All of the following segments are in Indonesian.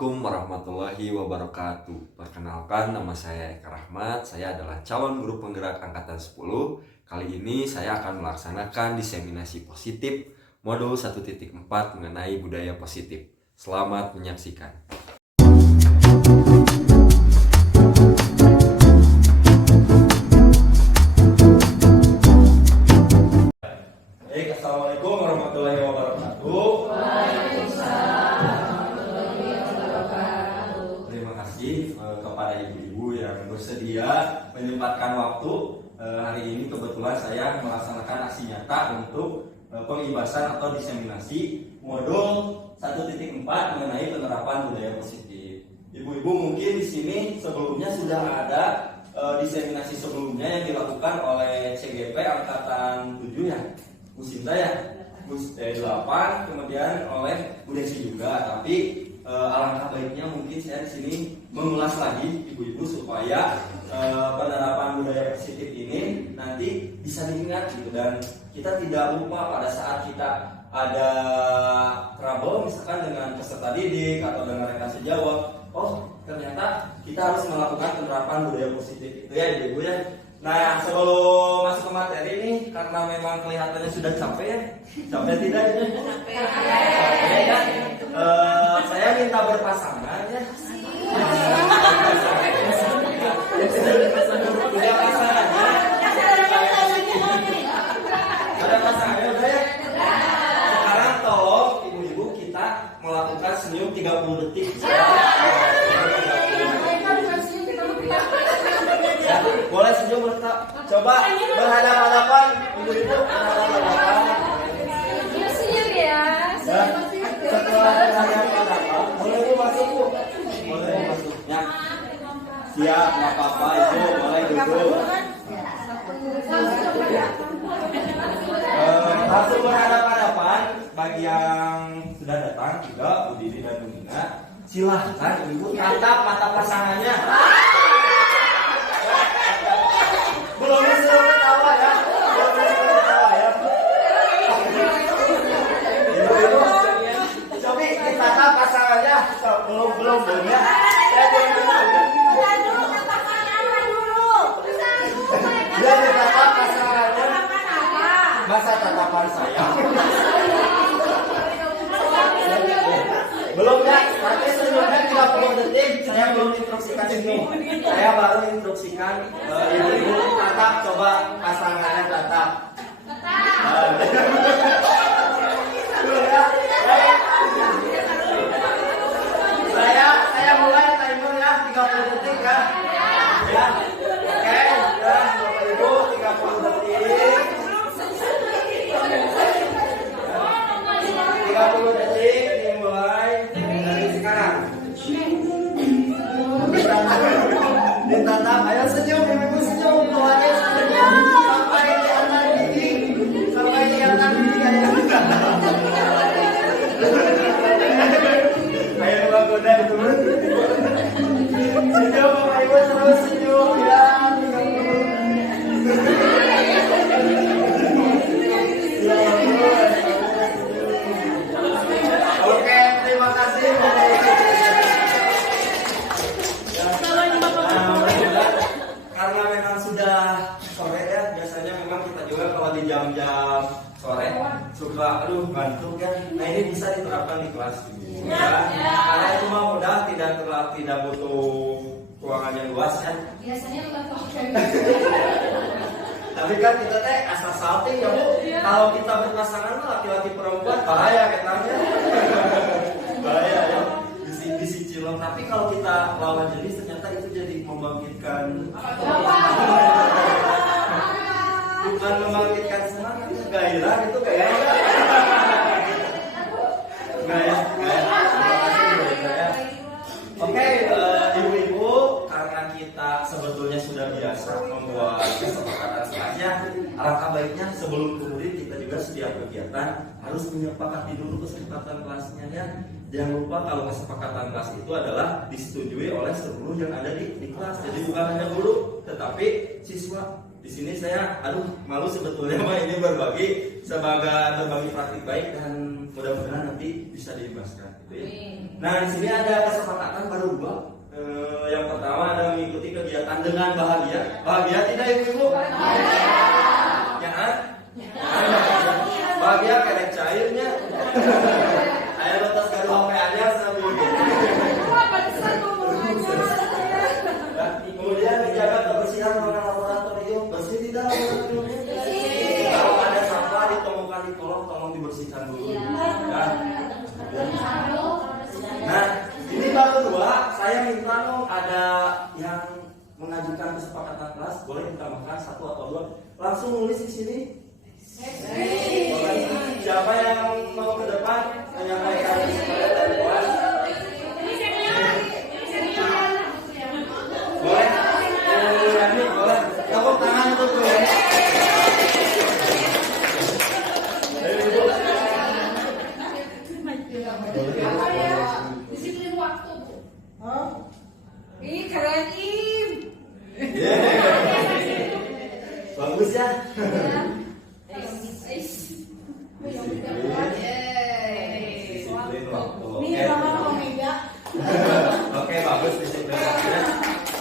Assalamualaikum warahmatullahi wabarakatuh. Perkenalkan, nama saya Eka Rahmat. Saya adalah calon guru penggerak angkatan 10. Kali ini saya akan melaksanakan diseminasi positif modul 1.4 mengenai budaya positif. Selamat menyaksikan. Assalamualaikum warahmatullahi wabarakatuh. Terima kasih kepada ibu-ibu yang bersedia menyempatkan waktu. Hari ini kebetulan saya melaksanakan aksi nyata untuk pengibasan atau diseminasi modul 1.4 mengenai penerapan budaya positif. Ibu-ibu mungkin di sini sebelumnya sudah ada diseminasi sebelumnya yang dilakukan oleh CGP angkatan 7 ya. Musimda ya, 8, kemudian oleh Budesi juga. Tapi alangkah baiknya mungkin saya di sini mengulas lagi ibu-ibu supaya penerapan budaya positif ini nanti bisa diingat gitu, dan kita tidak lupa pada saat kita ada trouble misalkan dengan peserta didik atau dengan rekan sejawat. Oh, ternyata kita harus melakukan penerapan budaya positif itu ya ibu-ibu ya. Nah, sebelum masuk ke materi ini, karena memang kelihatannya sudah capek ya, capek tidak? Capek ya. Saya minta berpasangan ya. Punya pasangannya. Ada pasangannya udah ya. Sekarang tolong ibu-ibu kita melakukan senyum 30 detik. Boleh senyum bertak. Coba berhadapan-hadapan ibu-ibu, berhadapan-hadapan. Senyum ya. Setelah berhadapan-hadapan, boleh bu masuk bu. Boleh masuk. Ya. Siap, nggak apa-apa ibu, boleh duduk. Langsung berhadapan-hadapan. Bagi yang sudah datang juga, Bu Didi dan Bu Nina, silahkan ibu tatap mata pasangannya. Belum disuruh ketawa ya. Belum disuruh ketawa ya. Ibu-ibu, coba ditatap pasangannya. Belum ya. Saya belum dia ditatap pasangannya. Masa tatapan saya? Belum ya. Nanti senyumnya 30 detik. Saya belum instruksikan senyum. Saya baru instruksikan ibu-ibu tatap, coba pasangannya tatap. Saya mulai timer ya, 30 detik ya. Ya. Oke, sudah Bapak Ibu 30 detik. 30 detik dimulai dari sekarang. Ditatap, ayo senyum, ibu senyum, keluarnya senyum sampai kelihatan gigi, sampai kelihatan gigi aja. Ayo goda dulu. Senyum, Bapak Ibu terus senyum ya. Oke, terima kasih. Karena memang sudah sore ya, biasanya memang kita juga kalau di jam-jam sore suka ngantuk ya. Nah ini bisa diterapkan di kelas gitu ya. Karena itu mah mudah, tidak butuh ruangan yang luas ya. Biasanya bukan pakai. Tapi kan kita teh asal salting ya bu. Kalau kita berpasangan mah laki-laki perempuan bahaya katanya. Bahaya ya. Bisi cilok. Tapi kalau kita lawan jenis ternyata itu jadi membangkitkan. Bukan membangkitkan semangat, gairah itu kayaknya. Gairah. Oke, ibu-ibu, karena kita sebetulnya sudah biasa membuat kesepakatan kelasnya, alangkah baiknya sebelum kemudian kita juga setiap kegiatan harus menyepakati dulu kesepakatan kelasnya ya. Jangan lupa kalau kesepakatan kelas itu adalah disetujui oleh seluruh yang ada di kelas. Jadi bukan hanya guru, tetapi siswa. Di sini saya, malu sebetulnya mah ini berbagi praktik baik dan mudah-mudahan nanti bisa dibebaskan gitu ya. Nah, di sini ada kesepakatan baru dua. Yang pertama ada mengikuti kegiatan dengan bahagia. Bahagia tidak ibu-ibu? Ya, bahagia kayak cairnya. Ayo letas garu HP aja sambil. Kemudian menjaga kebersihan ruangan laboratorium. Bersih tidak laboratoriumnya? Kalau ada sampah ditemukan di kolong, tolong dibersihkan dulu. Ya. Nah, ini baru dua. Saya minta dong ada yang mengajukan kesepakatan kelas, boleh ditambahkan satu atau dua. Langsung nulis di sini. Siapa yang mau ke depan menyampaikan kesepakatan dari kelas? Boleh? Yani, boleh. Tepuk tangan untuk Bu Yani. Disiplin waktu, Bu. Ih, keren Im. Bagus ya. Disiplin waktu. Nih, Mama Omega. Oke, bagus disiplin waktunya.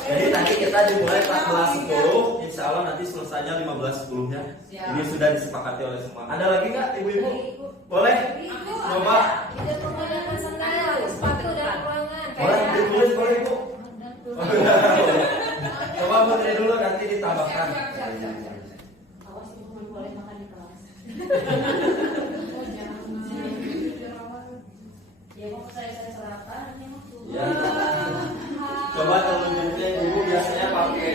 Jadi nanti kita dimulai 14.10, insya Allah nanti selesainya 15.10 ya. Ini sudah disepakati oleh semua. Ada lagi nggak ibu-ibu? Boleh? Coba. Tidak menggunakan sandal, sepatu dan ruangan. Boleh ditulis boleh ibu? Coba putri dulu nanti ditambahkan. Awas ibu boleh makan di kelas. Ya mau saya serahkan, ya mau. Ya. Coba telunjuknya ibu biasanya pakai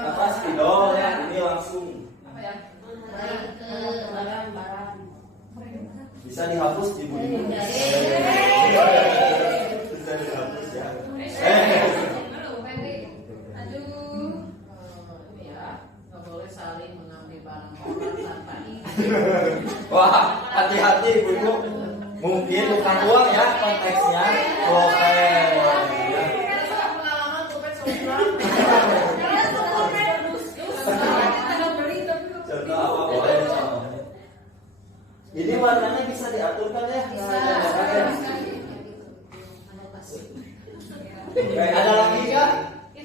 apa spidol ya, ini langsung Barang-barang. bisa dihapus ibu. Bisa dihapus ya. Aduh. Nggak boleh saling mengambil barang orang tanpa Wah, hati-hati ibu-ibu. Mungkin bukan uang ya konteksnya, pulpen. Ya. pengalaman kopet seorang. Contoh apa boleh? Ini warnanya bisa diaturkan ya. Oke, ada lagi ya?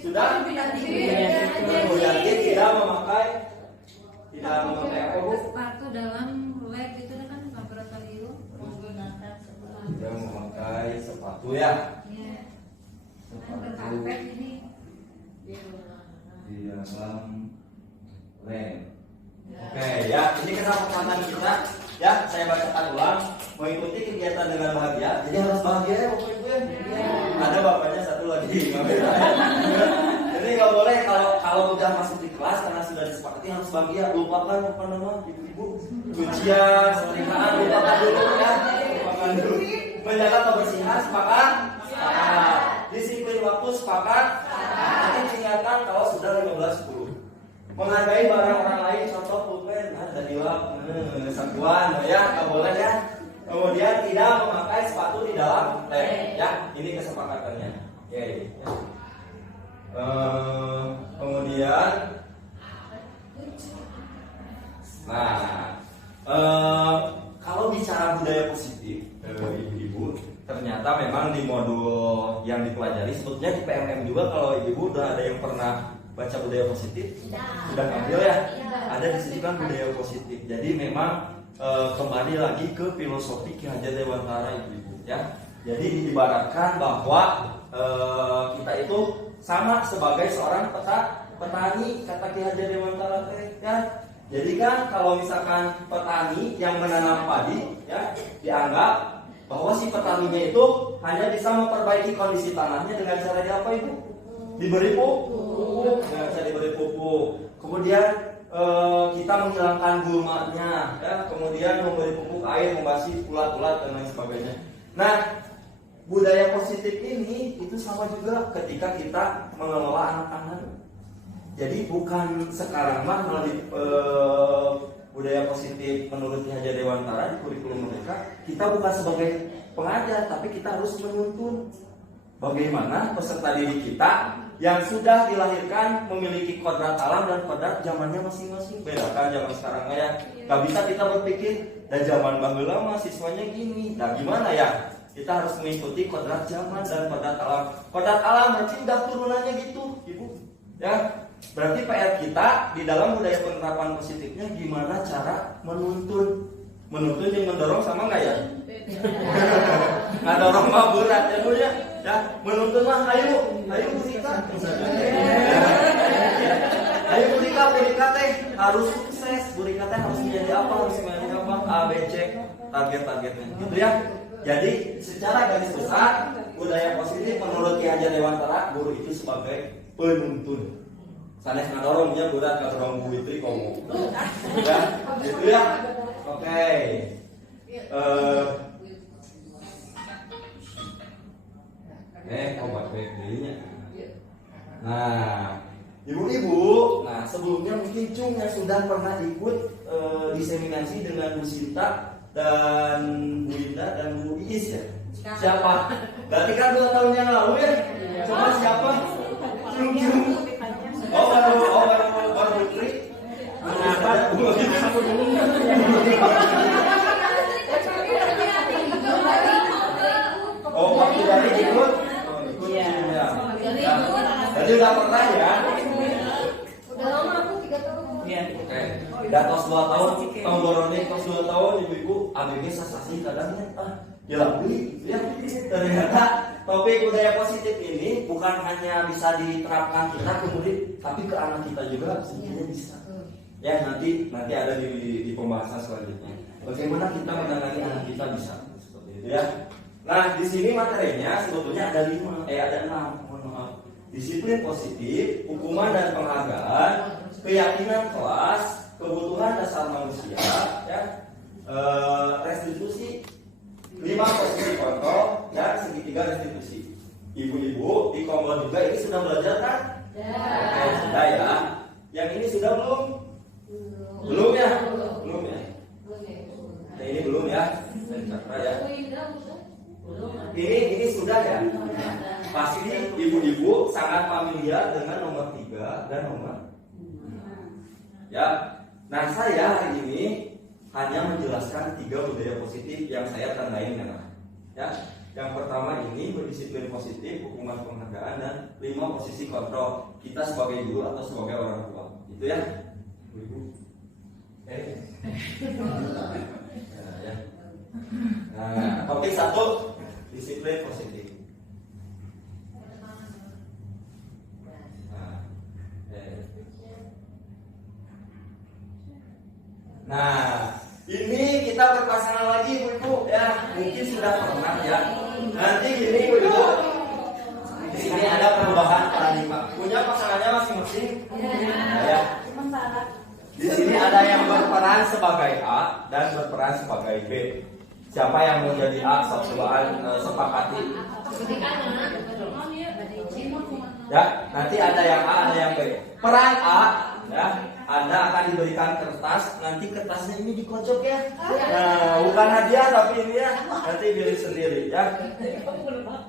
Sudah? Kemudian tidak memakai apa bu? Sepatu dalam lab itu kan laboratorium menggunakan sepatu. Tidak memakai sepatu ya. Ya. Kan berkarpet ini. Di dalam lem. Oke ya, ini kesepakatan kita. Ya, saya bacakan ulang. Mengikuti kegiatan dengan bahagia. Jadi harus bahagia ya bapak ibu ya. Ada bapaknya satu lagi. Jadi nggak boleh kalau udah masuk di kelas karena sudah disepakati harus bahagia. Lupakan apa nama ibu-ibu. Ujian, selingan, lupakan dulu ya. Lupakan dulu. Menjaga kebersihan sepakat. Sepakat. Disiplin waktu sepakat. Nanti ingatkan kalau sudah 15.10. Menghargai barang orang lain, contoh pulpen, ada dilap, sakuan, ya nggak boleh ya. Kemudian tidak memakai sepatu di dalam lem, ya ini kesepakatannya. Oke. Ya. Kemudian, kalau bicara budaya positif, ibu-ibu, ternyata memang di modul yang dipelajari, sebetulnya di PMM juga kalau ibu udah ada yang pernah baca budaya positif, sudah ngambil ya. Ada di sini kan budaya positif. Jadi memang kembali lagi ke filosofi Ki Hajar Dewantara ibu-ibu ya. Jadi diibaratkan bahwa kita itu sama sebagai seorang petani kata Ki Hajar Dewantara ya. Jadi kan kalau misalkan petani yang menanam padi ya dianggap bahwa si petaninya itu hanya bisa memperbaiki kondisi tanahnya dengan cara apa ibu? Diberi pupuk, ya, bisa diberi pupuk. Kemudian kita menghilangkan gulmanya, ya. Kemudian memberi pupuk air, membasih ulat-ulat dan lain sebagainya. Nah, budaya positif ini itu sama juga ketika kita mengelola anak-anak. Jadi bukan sekarang mah melalui budaya positif menurut Ki Hajar Dewantara di kurikulum mereka, kita bukan sebagai pengajar, tapi kita harus menuntun bagaimana peserta didik kita yang sudah dilahirkan memiliki kodrat alam dan kodrat zamannya masing-masing. Beda kan zaman sekarang ya. Gak bisa kita berpikir dan zaman baheula mah siswanya gini. Nah gimana ya? Kita harus mengikuti kodrat zaman dan kodrat alam. Kodrat alam berarti udah turunannya gitu, Ibu. Ya. Berarti PR kita di dalam budaya penerapan positifnya gimana cara menuntun yang mendorong sama nggak ya? Nggak dorong mah berat ya Bu ya. Ya, menuntun mah ayo Budika. Ayo Budika teh harus sukses. Budika teh harus menjadi apa? Harus menjadi apa? A, B, C target-targetnya. Gitu ya. Jadi secara garis besar budaya positif menurut Ki Hajar Dewantara guru itu sebagai penuntun. Sanes ngadorongnya berat ngadorong Bu Witri komo. Ya, gitu ya. Oke. Obat baiknya. Nah, ibu-ibu, nah sebelumnya mungkin Cung yang sudah pernah ikut diseminasi dengan Bu Sinta dan Bu Indah dan Bu Iis ya. Siapa? Berarti kan 2 tahun yang lalu ya. Coba siapa? Cung. Oh baru Putri. Oh waktu dari ikut ya. Jadi udah pernah ya? Udah lama aku 3 tahun. Iya. Oke. Udah tos 2 tahun, Tomborone tos 2 tahun ibu-ibu, ABG sasasi kadangnya dilakui ya. Ternyata topik budaya positif ini bukan hanya bisa diterapkan kita ke murid, tapi ke anak kita juga sebenarnya bisa. Ya nanti ada di pembahasan selanjutnya. Bagaimana kita menangani anak kita bisa seperti itu ya. Nah di sini materinya sebetulnya ada 6. Mohon maaf. Disiplin positif, hukuman dan penghargaan, keyakinan kelas, kebutuhan dasar manusia, ya, restitusi, 5 posisi kontrol, dan segitiga restitusi. Ibu-ibu di Kompol juga ini sudah belajar kan? Ya. Sudah ya. Yang ini sudah belum? Belum ya? Belum ya. Nah, ini belum ya. Ya. Ini sudah ya. Pasti ibu-ibu sangat familiar dengan nomor 3 dan nomor 5. Ya. Nah, saya hari ini hanya menjelaskan 3 budaya positif yang saya tandai merah. Ya. Yang pertama ini berdisiplin positif, hukuman penghargaan, dan 5 posisi kontrol. Kita sebagai guru atau sebagai orang tua. Itu ya. Ibu. Ya. Nah, topik 1 disiplin positif. Nah, ini kita berpasangan lagi ibu-ibu ya, mungkin sudah pernah ya. Nanti gini ibu-ibu, di sini ada perubahan paradigma. Punya pasangannya masing-masing. Nah, ya. Di sini ada yang berperan sebagai A dan berperan sebagai B. Siapa yang mau jadi A? Sepakati. Ya, nanti ada yang A, ada yang B. Peran A, ya, Anda akan diberikan kertas. Nanti kertasnya ini dikocok ya. Nah, bukan hadiah tapi ini ya. Nanti pilih sendiri ya.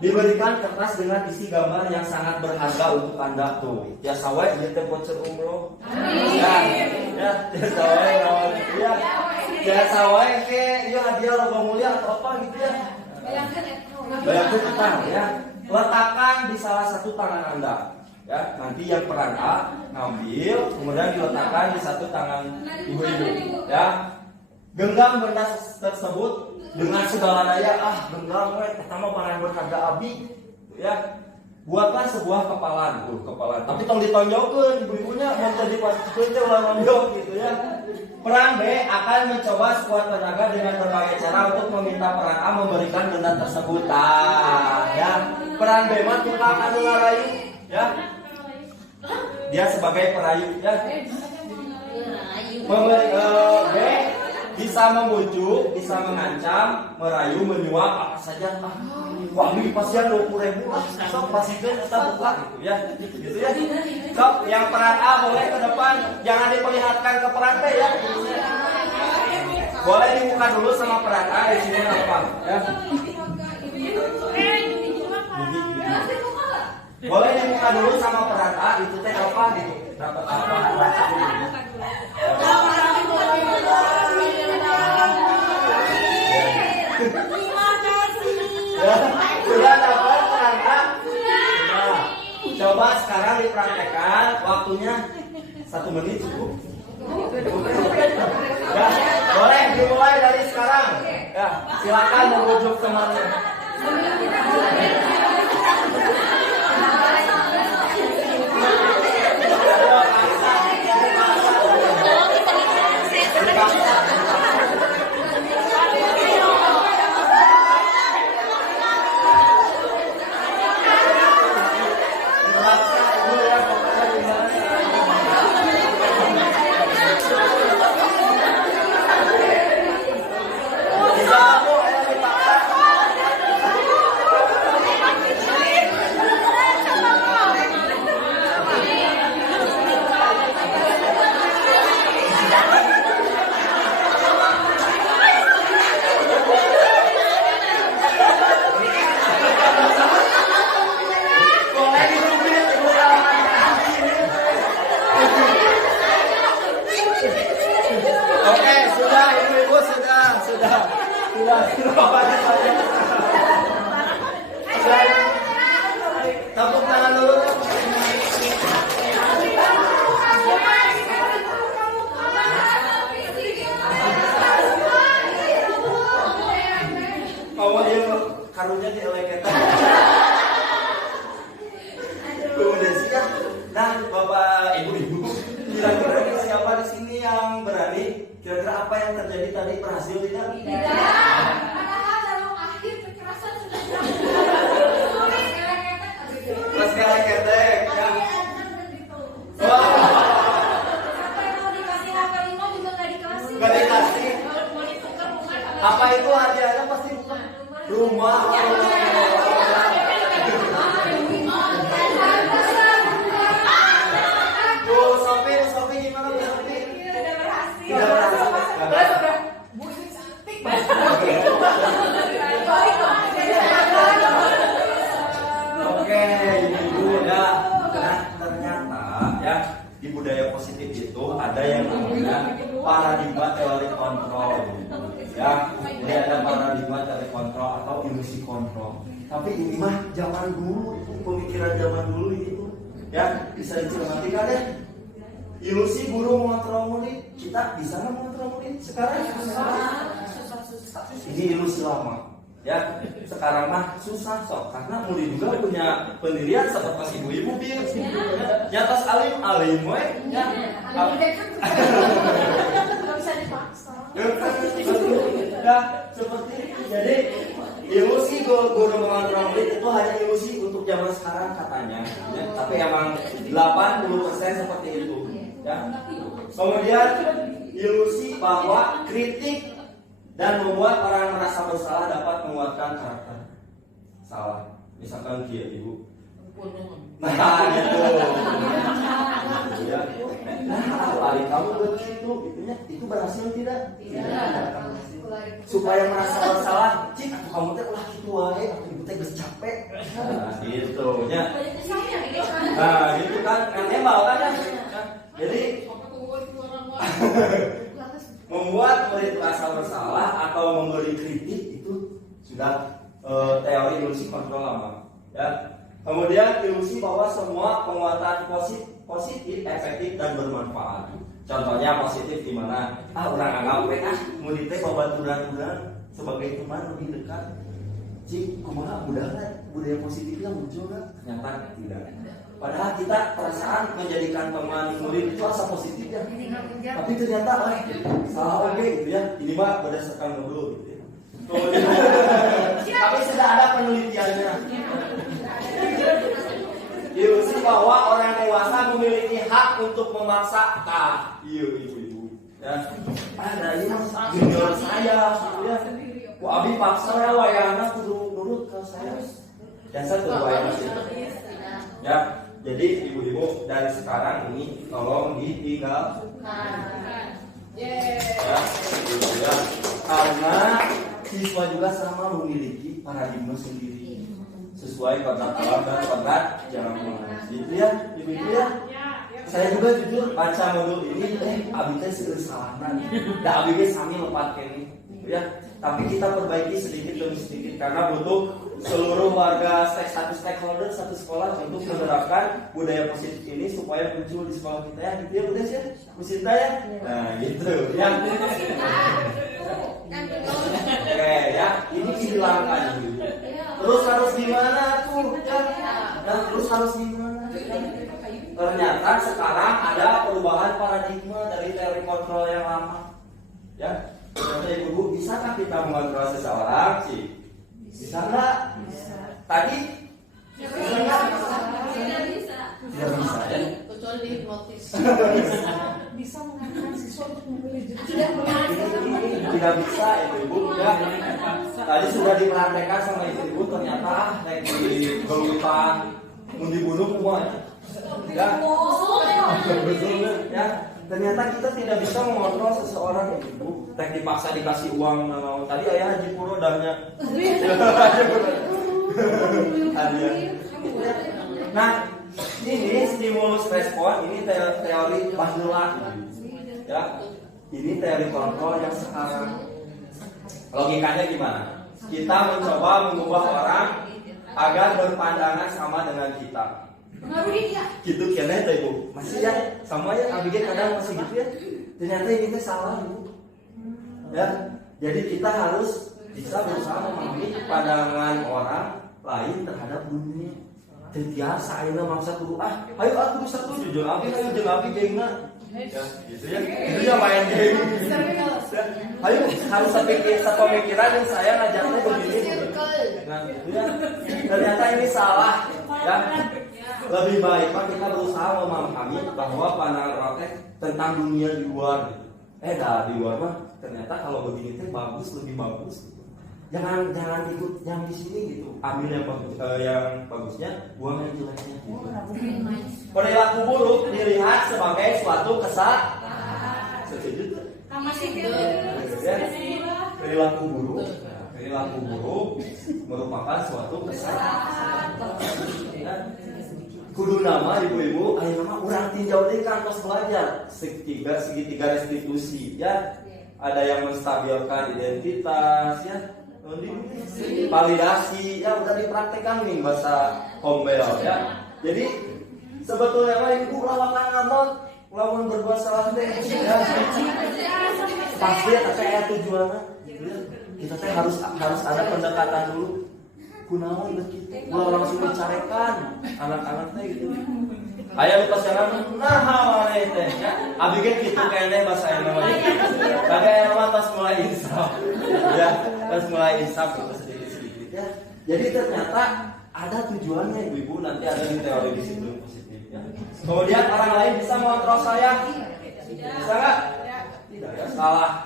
Diberikan kertas dengan isi gambar yang sangat berharga untuk Anda tuh. Ya sawai jadi voucher umroh. Ya sawai ya. Ya sawai ke ya hadiah logo mulia atau apa gitu ya. Bayangkan kita ya. Letakkan di salah satu tangan Anda. Ya, nanti yang peran A ngambil, kemudian diletakkan di satu tangan ibu-ibu. Ya, genggam benda tersebut dengan segala daya. Genggam, pertama barang berharga abi. Ya, buatlah sebuah kepalan. Tapi tong ditonjokkan ibu-ibunya mau jadi pasien ulah nonjok gitu ya. Peran B akan mencoba sekuat tenaga dengan berbagai cara untuk meminta peran A memberikan benda tersebut. Ya, peran B mah tukang anu ngarayu. Ya, dia sebagai perayu ya. B bisa membujuk, bisa mengancam, merayu, menyuap apa saja. Wah ini pasien 20.000 sok pasien tetap buka gitu ya. Gitu ya. Sok yang peran A boleh ke depan, jangan diperlihatkan ke peran B ya. Boleh dibuka dulu sama peran A di sini apa ya. Boleh dibuka dulu sama peran A, itu teh apa gitu? Dapat apa? Terima kasih. Ya, sudah dapat peran A? Nah, coba sekarang dipraktekkan, waktunya 1 menit cukup. Ya, boleh dimulai dari sekarang. Ya, silakan merujuk temannya. Oke, sudah ibu-ibu sudah. Tepuk tangan dulu. Kamu dia karunya di eleketan. Kemudian siap. Nah, Bapak Ibu, kira-kira siapa di sini yang berani? Kira-kira apa yang terjadi tadi, berhasil tidak? Padahal dalam akhir kekerasan sudah Mas ketek, ya. Sampai mau dikasih HP 5 juga nggak dikasih. Nggak dikasih. Mau ditukar rumah sama Apa itu hadiahnya pasti rumah. Bu Sofi gimana Bu Sofi? udah berhasil. Tidak berhasil. Bu ini cantik. Oke, ibu ya. Nah, ternyata ya di budaya positif itu ada yang namanya paradigma teori kontrol. Ya, jadi ada paradigma teori kontrol atau ilusi kontrol. Tapi ini mah zaman dulu, pemikiran zaman dulu itu. Ya, bisa dicermati kan ya? Ilusi guru mengontrol murid, kita bisa nggak mengontrol murid sekarang? Susah. Ini ilusi lama. Ya, sekarang mah susah sok karena murid juga punya pendirian seperti ibu-ibu biar di atas alim we ya. Nggak bisa dipaksa. Ya, seperti itu. Jadi ilusi guru mengontrol murid itu hanya ilusi untuk zaman sekarang katanya ya. Tapi emang 80% seperti itu ya. Kemudian ilusi bahwa kritik dan membuat orang merasa bersalah dapat menguatkan karakter. Salah, misalkan dia ibu. Nah, gitu. Ya. Nah, kali kamu begitu, itu berhasil tidak? Tidak. Supaya merasa bersalah, cik, kamu teh ulah gitu wae, aku ibu teh geus capek. Nah, gitu ya. Nah, gitu kan, embal kan ya. Jadi membuat murid merasa bersalah atau memberi kritik itu sudah teori ilusi kontrol lama ya. Kemudian ilusi bahwa semua penguatan positif, efektif dan bermanfaat. Contohnya positif di mana? Orang anggap murid teh babaturan sebagai teman lebih dekat. Cik, kumaha budaya positifnya muncul nggak? Ternyata tidak. Padahal kita perasaan menjadikan teman murid itu asa positif ya. Tapi ternyata salah oke gitu ya. Ini mah berdasarkan dulu gitu ya. Tapi sudah ada penelitiannya. Ilusi bahwa orang dewasa memiliki hak untuk memaksa iya ibu-ibu ya. Ada ini junior saya gitu ya. Abi paksa ya wayana kudu nurut ke saya. Dan saya tuh wayana ya. Jadi ibu-ibu dari sekarang ini tolong ditinggalkan. Ya, karena siswa juga sama memiliki paradigma sendiri. sesuai kodrat alam dan kodrat jalan gitu ya ibu-ibu ya. Saya juga jujur baca dulu ini abi teh seueur salahna. Da abi ge sami lepat kene ya. Tapi kita perbaiki sedikit demi sedikit karena butuh seluruh warga satu stakeholder satu sekolah untuk menerapkan budaya positif ini supaya muncul di sekolah kita ya gitu ya Bu Des ya. Bu Sinta ya. Nah gitu ya. Oke ya, ini dihilangkan dulu. Terus harus gimana tuh? Dan terus harus gimana? Ternyata sekarang ada perubahan paradigma dari teori kontrol yang lama. Ya, kata ibu bisakah kita mengontrol seseorang sih? Bisa nggak? Bisa. Tadi? Tidak Bisa nggak? bisa. Tidak bisa ya. Kecuali dihipnotis. Bisa mengatakan siswa untuk memilih jenis Tidak Tidak bisa ibu ya. Tadi sudah dipraktekkan sama ibu ternyata naik di gelutan mau dibunuh semua ya. Betul ya. Ternyata kita tidak bisa mengontrol seseorang ibu. Tek dipaksa dikasih uang tadi ayah Haji Puro dahnya. Nah, ini stimulus respon ini teori Bahula. Ya. Ini teori kontrol yang sekarang. Logikanya gimana? Kita mencoba mengubah orang agar berpandangan sama dengan kita. Gitu kayaknya tuh ibu. Masih ya sama ya Abigail kadang masih gitu ya. Ternyata ini tuh salah ibu. Ya. Jadi kita harus bisa berusaha memahami pandangan orang lain terhadap dunia. Terbiasa ayeuna maksa kudu ayo aku bisa tuh jujur abi ayo jeung abi gengna. Ya, gitu ya. Itu ya main game. Ayo harus satu pemikiran yang saya ngajarnya begini. Nah, gitu ya. Ternyata ini salah. Ya. Lebih baik Pak kita berusaha memahami bahwa pandangan orang teh tentang dunia di luar gitu. Di luar mah ternyata kalau begini teh bagus lebih bagus gitu. Jangan ikut yang di sini gitu. Ambil yang bagusnya, buang yang jeleknya gitu. Perilaku buruk dilihat sebagai suatu kesalahan. Setuju? Perilaku buruk merupakan suatu kesalahan. Kudu nama ibu-ibu, ayo nama urang tinjau deui kantos belajar segitiga restitusi ya. Ada yang menstabilkan identitas ya. Validasi ya udah dipraktekkan nih bahasa Hombel ya. Jadi sebetulnya mah ibu lawakan ngamon, lawan berbuat salah teh ya. Pasti ada tujuannya. Kita teh harus ada pendekatan dulu. Kunaon begitu. Ulah langsung dicarekan anak-anak teh gitu. Aya lupa siaran nah we teh ya. Abi ge kitu kayaknya bahasa Indonesia. Kagak emang pas mulai insaf. Ya, pas mulai insaf itu sedikit-sedikit ya. Jadi ternyata ada tujuannya ibu-ibu nanti ada di teori disiplin positif ya. Kemudian orang lain bisa mengontrol saya. Bisa enggak? Tidak ya, salah.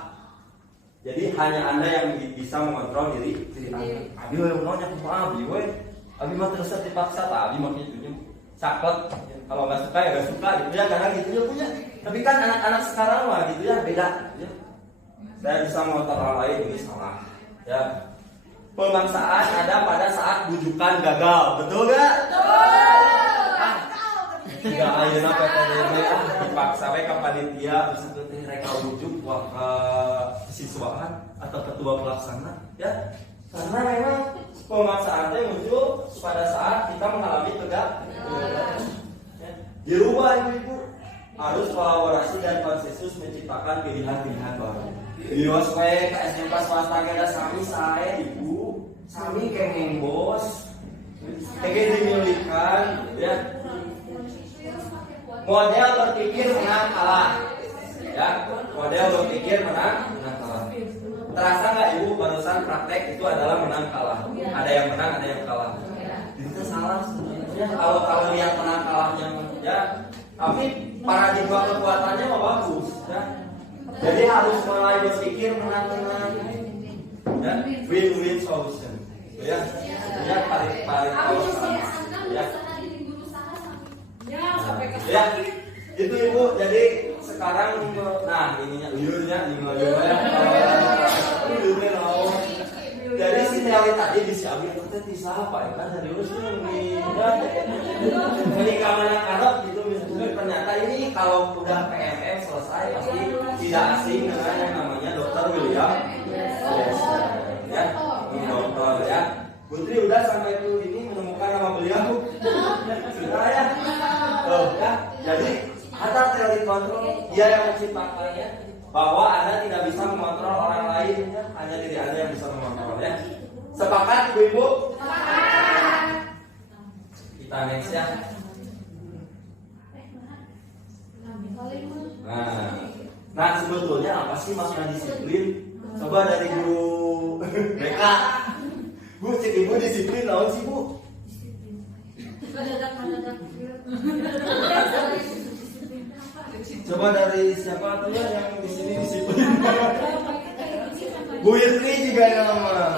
Jadi hanya Anda yang bisa mengontrol diri Anda. Abi we maunya kumaha abi we. Abi mah terus dipaksa tak abi mah kitu saklek. Kalau nggak suka ya nggak suka gitu ya karena gitu punya. Tapi kan anak-anak sekarang mah gitu ya beda. Ya. Saya bisa mengontrol orang lain ini salah. Ya. Pemaksaan ada pada saat bujukan gagal, betul nggak? Tidak ayeuna PTDB dipaksa we ka panitia bisa teh reka bujuk ka siswaan atau ketua pelaksana ya. Karena memang pemaksaan itu muncul pada saat kita mengalami tegak. Ya. Dirubah ibu-ibu harus kolaborasi dan konsensus menciptakan pilihan-pilihan baru. Di ospek SMP swasta kita sami saya ibu, sami kengeng bos, kengeng dimilikan, ya. Model berpikir menang kalah, ya. Model berpikir menang kalah. Terasa nggak ibu barusan praktek itu adalah menang kalah. Ada yang menang, ada yang kalah. Itu salah sebenarnya. Kalau lihat menang kalahnya, ya. Tapi paradigma kekuatannya mah bagus, ya. Jadi harus mulai berpikir menang-menang, ya. Win-win solution, ya. Ya paling ya. Ya, itu ibu. Jadi sekarang nah ininya liurnya ya. Liurnya Jadi si Nelly tadi bisa ambil konten di siapa ya kan dari Usman nih. Jadi kamera karot gitu misalnya ternyata ini kalau udah PMM selesai pasti tidak asing dengan yang namanya Dokter William. Ya, dokter ya. Putri udah sampai itu ini menemukan nama beliau. Sudah ya. Oh ya. Jadi ada teori kontrol dia yang menciptakannya bahwa Anda tidak bisa mengontrol orang lain, hanya diri Anda yang bisa mengontrolnya. Sepakat ibu-ibu? Sepakat. Kita next ya. Nah sebetulnya apa sih makna disiplin? Coba dari guru BK. Bu, cek ibu disiplin naon sih bu? Coba dari siapa tuh ya yang di sini disiplin? Bu Yitri juga nama.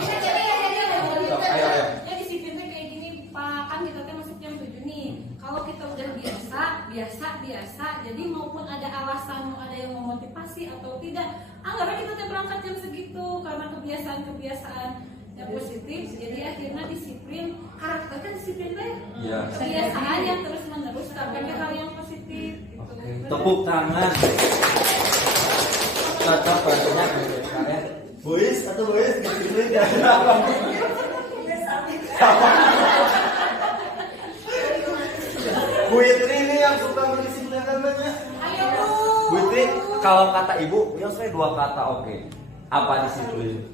Ya disiplin kayak gini Pak, kan kita teh masuk jam 7 nih. Kalau kita udah biasa, jadi maupun ada alasan, ada yang memotivasi atau tidak, anggapnya kita teh berangkat jam segitu karena kebiasaan yang positif. Jadi akhirnya disiplin, karakter kan disiplin teh. Iya. Kebiasaan yang terus menerus sampai ke hal yang positif. Gitu. Tepuk tangan. Tetap bantunya ya. Boys atau boys disiplin ya. Bu Yitri ini yang suka mendisiplinkan banyak. Ayo Bu. Bu Yitri, kalau kata ibu, ya saya 2 kata oke. Apa disiplin?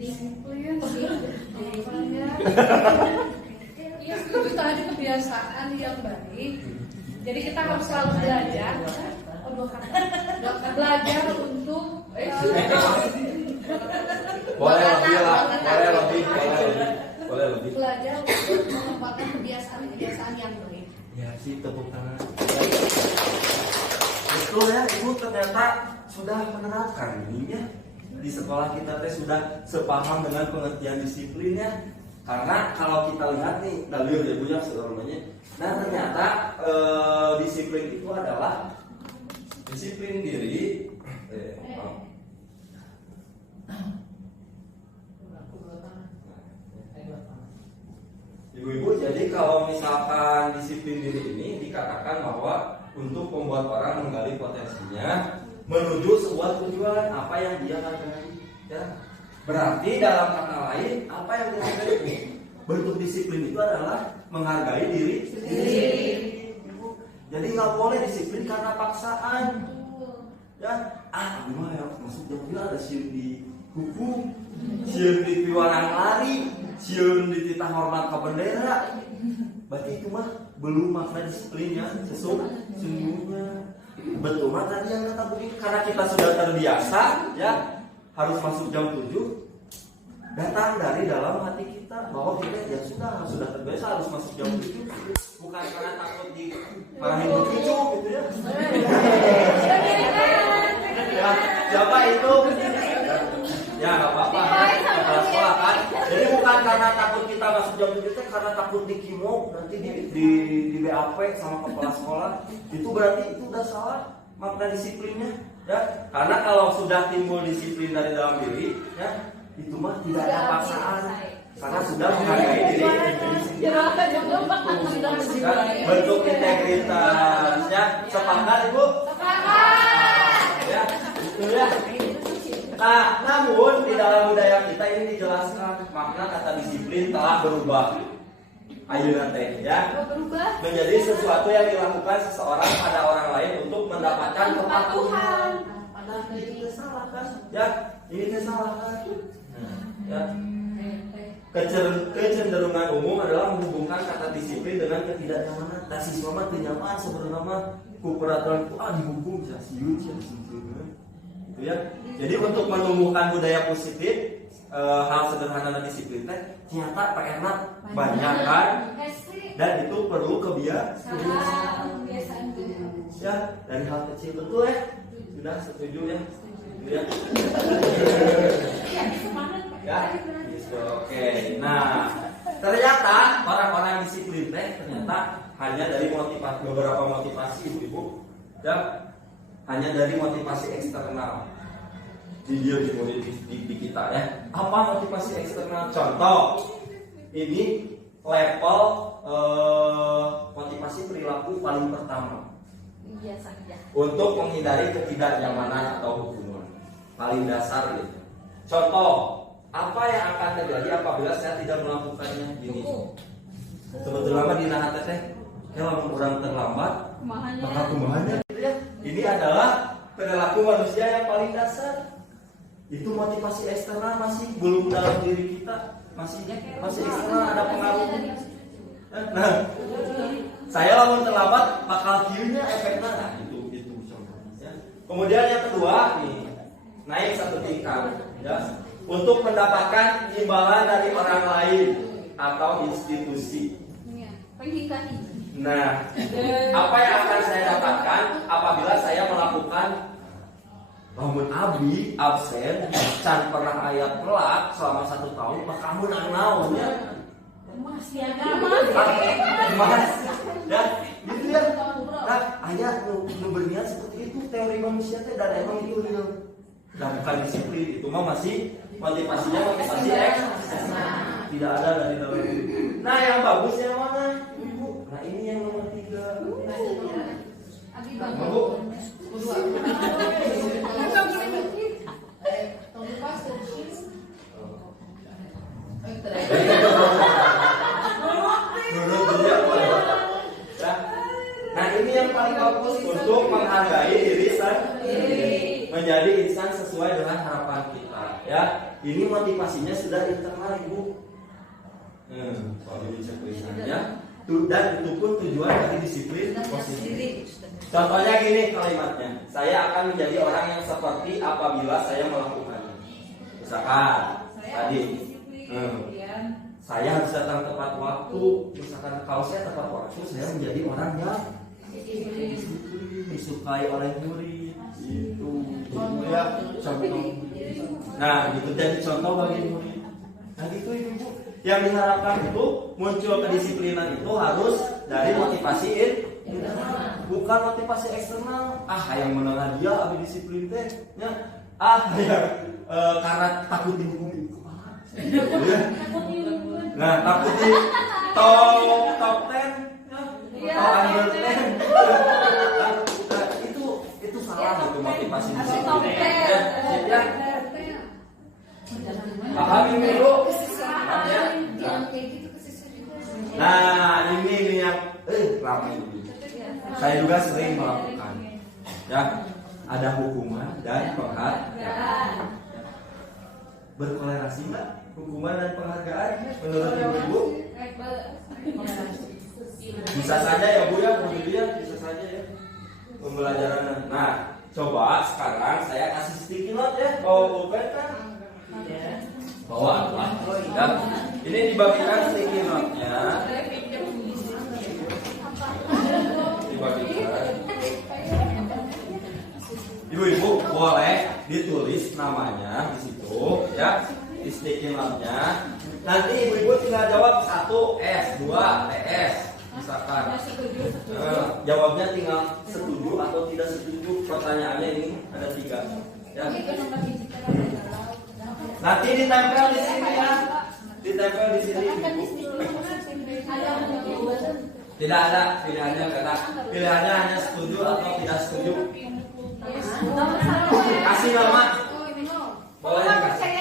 Disiplin sih. Iya, itu tadi kebiasaan yang baik. Jadi kita harus selalu belajar. Belajar untuk Boleh lebih lah, boleh lebih. belajar untuk mengembangkan kebiasaan yang baik. Ya sih, tepuk tangan. Betul ya, ibu ternyata sudah menerapkan ini ya. Di sekolah kita teh sudah sepaham dengan pengertian disiplin ya. Karena kalau kita lihat nih dalil ya bu ya sebenarnya. Nah ternyata disiplin itu adalah disiplin diri. Ibu-ibu, jadi kalau misalkan disiplin diri ini dikatakan bahwa untuk membuat orang menggali potensinya menuju sebuah tujuan apa yang dia hargai. Ya. Berarti dalam kata lain apa yang dia hargai? Bentuk disiplin itu adalah menghargai diri sendiri. Jadi nggak boleh disiplin karena paksaan. Ya, gimana ya? Maksudnya dia ada siun di hukum, siun di piwarang lari, siun di titah hormat ke bendera. Berarti itu mah belum makna disiplinnya sesungguhnya. Betul mah tadi yang kata begini, karena kita sudah terbiasa ya harus masuk jam 7, datang dari dalam hati kita bahwa kita ya sudah terbiasa harus masuk jam 7, bukan karena takut di parahin cucu gitu ya. Ya, siapa itu? Ya nggak apa-apa. Kepala sekolah kan. Jadi bukan karena takut kita masuk jam 7, karena takut dikimok nanti di BAP sama kepala sekolah. Itu berarti itu udah salah makna disiplinnya. Ya, karena kalau sudah timbul disiplin dari dalam diri, ya itu mah tidak ada paksaan. Karena sudah menghargai diri sendiri. Bentuk integritasnya. Sepakat ibu? Ya, itu ya. Nah, namun di dalam budaya kita ini dijelaskan makna kata disiplin telah berubah. Ayeuna teh ya. Menjadi sesuatu yang dilakukan seseorang pada orang lain untuk mendapatkan kepatuhan. Padahal ini salah kan? Ya, ini salah kan? Ya. Kecenderungan umum adalah menghubungkan kata disiplin dengan ketidaknyamanan. Nah, siswa mah teu nyaman sebenarnya mah ku peraturan ku dihukum sia sieu sia gitu ya. Jadi untuk menumbuhkan budaya positif, hal sederhana dan disiplin teh ternyata PR-nya banyak kan, dan itu perlu kebiasaan. Ya, dari hal kecil betul ya. Sudah setuju ya? Ya. Ya, gitu. Oke. Nah, ternyata orang-orang disiplin teh ternyata hanya dari beberapa motivasi ibu-ibu, ya, hanya dari motivasi eksternal. di kita ya. Apa motivasi eksternal? Contoh, ini level motivasi perilaku paling pertama Biasa aja. untuk menghindari ketidaknyamanan atau hubungan paling dasar gitu. Contoh, apa yang akan terjadi apabila saya tidak melakukannya gini? Sebetulnya di nahan teh kalau kurang terlambat maka kumahannya ya. Ini adalah perilaku manusia yang paling dasar. Itu motivasi eksternal masih belum dalam diri kita, masih eksternal, ada pengaruh. Nah, saya lamun terlambat bakal kieunya efeknya. Nah, itu contohnya. Kemudian yang kedua nih, naik satu tingkat ya, untuk mendapatkan imbalan dari orang lain atau institusi. Nah, apa yang akan saya dapatkan apabila saya melakukan lamun abdi absen can pernah ayat pelak selama 1 tahun maka kamu naonnya Mas ya emas ya gitu ya. Nah, ayat nu berniat seperti itu teori manusia teh dan emang itu real. Dan bukan disiplin, itu mah masih motivasinya motivasi eksternal. Tidak ada dari dalam diri. Nah, yang bagus yang mana? Nah, ini yang nomor 3. Bu. Nah, ini yang paling bagus untuk menghargai diri sendiri, menjadi insan sesuai dengan harapan kita. Ya, ini motivasinya sudah internal, Ibu. Kalau diceklisannya, dan itu pun tujuan dari disiplin positif. Contohnya gini kalimatnya, saya akan menjadi orang yang seperti apabila saya melakukannya. Misalkan tadi, saya harus datang tepat waktu. Misalkan kalau saya tepat waktu, saya menjadi orang yang disukai oleh murid. Itu ya contoh. Nah, itu jadi contoh bagi murid. Nah, gitu Ibu. Yang diharapkan itu muncul kedisiplinan itu harus dari motivasi internal, bukan motivasi eksternal. Yang menengah dia abis disiplin teh, ya. Karena takut dihukum ibu kepala. Nah, takut di top 10, top under 10. Itu salah itu motivasi disiplin. Ya. Pahami dulu. Nah, ini yang ramai dulu. Saya juga sering melakukan. Ya, ada hukuman dan penghargaan. Berkolerasi nggak hukuman dan penghargaan menurut Ibu? Bisa saja ya Bu ya, bisa saja ya pembelajaran. Nah, coba sekarang saya kasih sticky note ya, bawa pulpen kan? Bawa apa? Ya. Ini dibagikan sticky note-nya. Dibagikan. Ibu-ibu boleh ditulis namanya di situ ya, di sticky note-nya. Nanti ibu-ibu tinggal jawab 1 S, 2 TS misalkan. Jawabnya tinggal setuju atau tidak setuju. Pertanyaannya ini ada 3 ya. Nanti ditempel di sini ya. Ditempel di sini. Tidak ada pilihannya, karena pilihannya hanya setuju atau tidak setuju. Kasih nama. Boleh dikasih.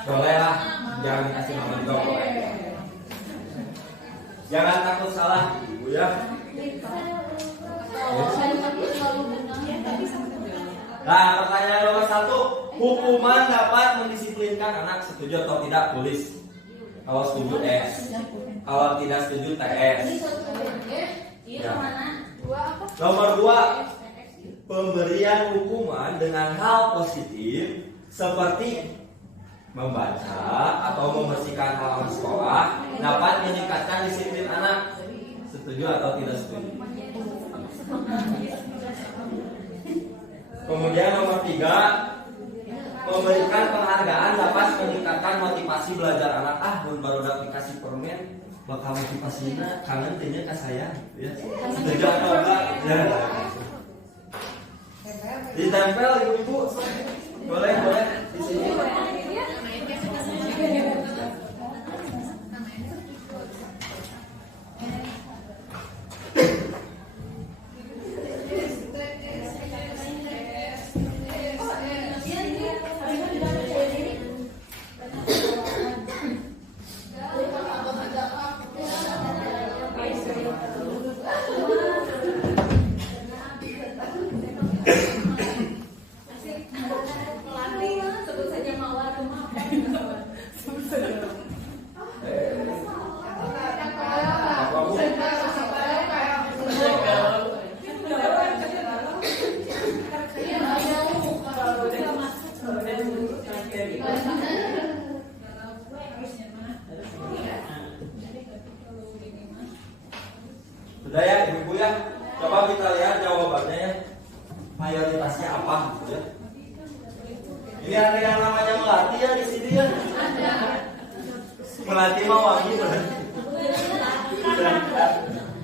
Boleh lah. Jangan dikasih nama juga boleh. Jangan takut salah, Ibu ya. Nah, pertanyaan nomor 1, hukuman dapat mendisiplinkan anak, setuju atau tidak? Tulis. Kalau setuju S, kalau tidak setuju TS. Ya. Nomor 2, pemberian hukuman dengan hal positif seperti membaca atau membersihkan halaman sekolah dapat meningkatkan disiplin anak. Setuju atau tidak setuju? Kemudian nomor 3, memberikan penghargaan dapat meningkatkan motivasi belajar anak. Baru aplikasi permen bakal motivasinya kangen tehnya ke saya ya. Setuju atau enggak? Ya. Ditempel ibu-ibu. Boleh, boleh di sini. Sebut saja mawar apa? Apa, Bu? Sudah ya ibu-ibu ya. Coba kita lihat jawabannya ya. Mayoritasnya apa gitu ya. Ini ada yang namanya melati ya di sini ya. Melati mau wangi bener.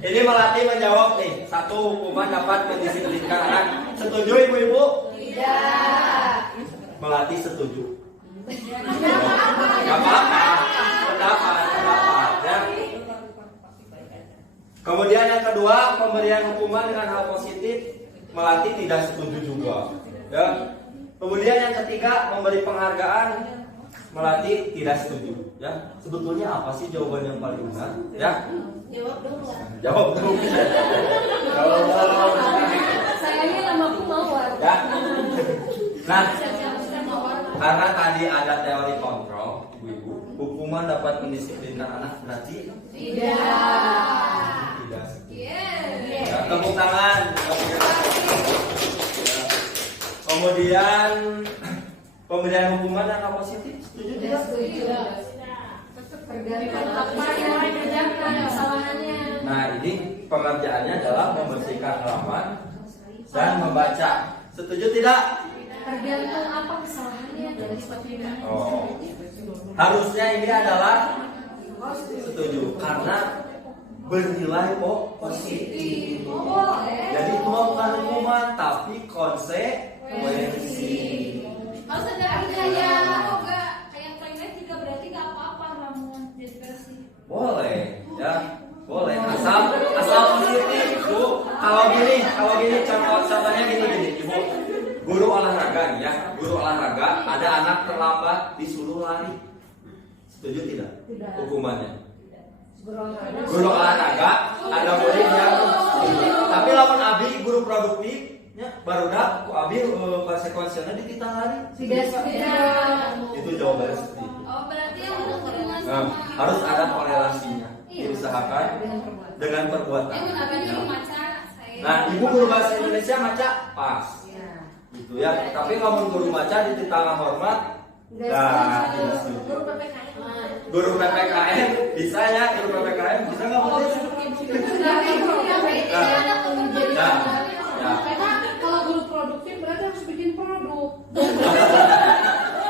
Ini melati menjawab nih. Satu, hukuman dapat mendisiplinkan anak. Setuju ibu-ibu? Tidak. Melati setuju. Gak apa-apa. Pendapat ya. Kemudian yang kedua, pemberian hukuman dengan hal positif, melati tidak setuju juga. Ya. Kemudian yang ketiga, memberi penghargaan, melati tidak setuju. Ya. Sebetulnya apa sih jawaban yang paling benar? Ya. Jawab dong lah. Jawab dong. Jawab dong. Sayangnya namaku mawar. Ya. Nah, karena tadi ada teori kontrol, ibu-ibu, hukuman dapat mendisiplinkan anak berarti Tidak. tidak setuju. Yes. Ya, tepuk tangan. Kemudian pemberian hukuman yang positif, setuju tidak? Setuju. Tergantung apa yang dikerjakan kesalahannya. Nah, ini pengerjaannya adalah membersihkan halaman dan membaca. Setuju tidak? Tergantung apa kesalahannya dari sepertinya. Oh. Harusnya ini adalah setuju karena bernilai positif. Boleh. Jadi itu bukan hukuman tapi konsekuensi. Harus ada kayak kayak toilet juga berarti nggak apa-apa ramuan jadi bersih. Boleh, ya, boleh. Asal positif, Bu. Kalau gini contohnya gini, Ibu. Guru olahraga nih ya, guru olahraga ada anak terlambat disuruh lari. Setuju tidak? Tidak. Hukumannya. Guru olahraga ada murid yang tapi lawan abi guru produktif ya baru dah ku abi konsekuensinya dititah lari. Tidak. Itu jawabannya seperti itu. Oh berarti yang berhubungan Nah, sama harus ada korelasinya. Diusahakan dengan perbuatan. Ya. Nah, ibu guru bahasa Indonesia maca pas. Gitu ya. Tapi kalau guru maca dititah hormat, nah, tidak setuju. Guru PPKN. Guru PPKN bisa ya, guru PPKN bisa nggak boleh? Ya, ya. Karena kalau guru produktif berarti harus bikin produk.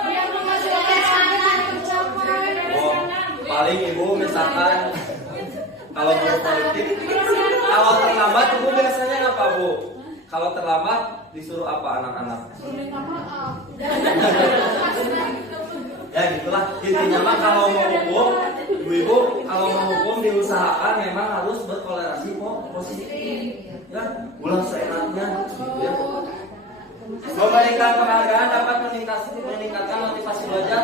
Biar menghasilkan hasil tercapai. Oh, paling ibu misalkan kalau guru produktif, kalau terlambat ibu biasanya apa bu? Kalau terlambat disuruh apa anak-anak? Suruh minta maaf. Ya gitulah intinya mah kalau mau hukum, ibu kalau mau hukum diusahakan memang harus bertoleransi positif. Ya, ulah seenaknya. Gitu ya. Memberikan penghargaan dapat meningkatkan motivasi belajar.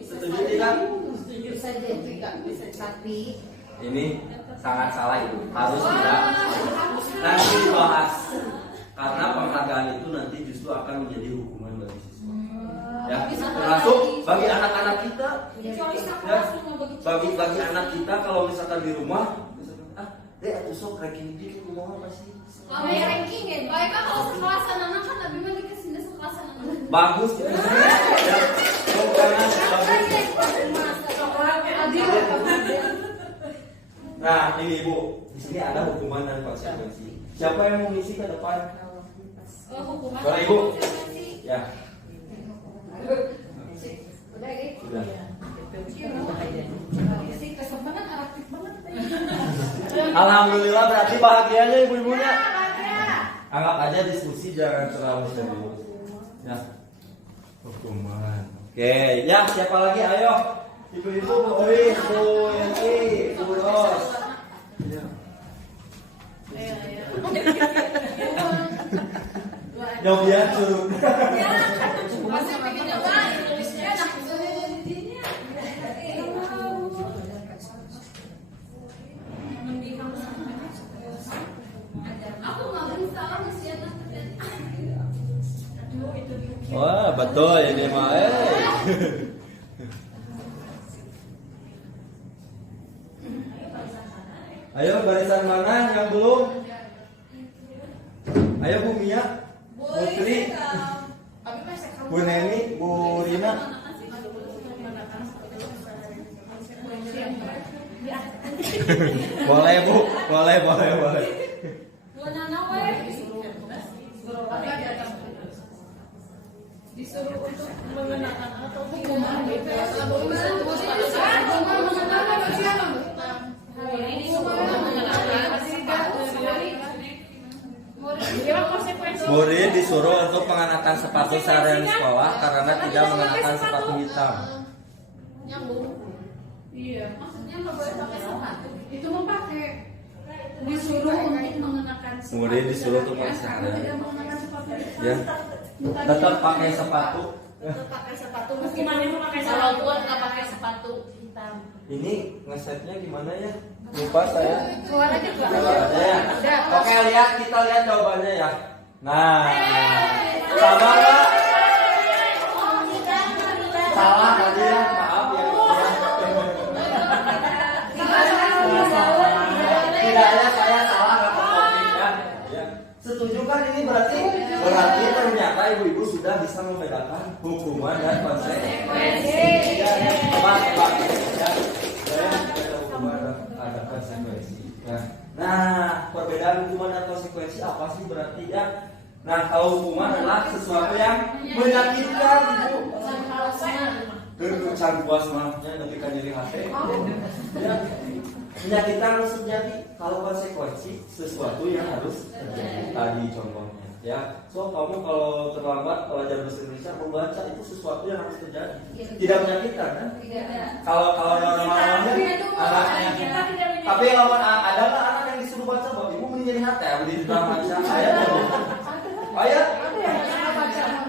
Setuju tidak? Setuju saja jika bisa tapi Ini sangat salah itu. Harus tidak. Nanti dibahas. Karena penghargaan itu nanti justru akan menjadi hukuman bagi siswa. Ya, termasuk bagi anak-anak kita. Ya, bagi anak kita kalau misalkan di rumah, atuh sok ranking dikit kumaha pasti. Kalau ya ranking ya, baik kan kalau sekelasan anak kan lebih mah dikasih sekelasan anak. Bagus gitu. Ya. Bagus. Nah, ini Ibu, di sini ada hukuman dan konsekuensi. Siapa yang mau ngisi ke depan? Hukuman. Boleh, Ibu? Ya. Sudah. Kesempatan aktif banget. Alhamdulillah berarti bahagianya ibu-ibunya. Anggap aja diskusi, jangan terlalu serius. Ya. Hukuman. Oke, ya siapa lagi? Ayo. Ibu-ibu, Bu Ori, Bu Yanti, Bu Ros. Ya. Nyobian suruh. Masih pengen nyobain tulisnya enak. Aku nggak bisa masih enak. Wah, betul ini mah. Ayo barisan mana yang belum? Ayo Bu Mia, Bu Tri, Bu Neni, Bu Rina. Boleh Bu, boleh. Dua nana weh. Disuruh untuk mengenakan atau hukuman gitu ya. Murid disuruh untuk mengenakan sepatu seharian di sekolah karena tidak mengenakan sepatu hitam. Nyambung. Iya. Maksudnya nggak boleh pakai sepatu. Itu memakai disuruh untuk mengenakan sepatu. Murid disuruh untuk Kalau mengenakan. tidak mengenakan sepatu hitam, Ya, tetap pakai sepatu. Tetap pakai sepatu Gimana itu pakai sepatu? walaupun nggak pakai sepatu hitam. Ini ngesetnya gimana ya? Lupa saya. keluar aja keluar. Coba aja ya. Udah. Oke, kita lihat jawabannya ya. Nah, sama nggak? Salah tadi ya, maaf ya. Tidak ada saya salah nggak topik ya. Ya. Setuju kan ini berarti ternyata ibu-ibu sudah bisa membedakan hukuman dan konsekuensi. Ya, coba. Ya. Ada hukuman dan ada konsekuensi. Ya. Nah, perbedaan hukuman dan konsekuensi apa sih berarti ya? Nah, kalau hukuman adalah sesuatu yang menyakitkan ibu. Can puas mahnya nanti kan jadi hati. Ya. Menyakitkan maksudnya kalau konsekuensi sesuatu yang harus terjadi. Tadi contohnya ya. So kamu kalau terlambat belajar bahasa Indonesia membaca itu sesuatu yang harus terjadi. Tidak menyakitkan kan? Kalau normalnya anaknya. Tapi kalau ada nggak anak yang disuruh baca, Bapak Ibu menjadi hati ya, di dalam baca ayat.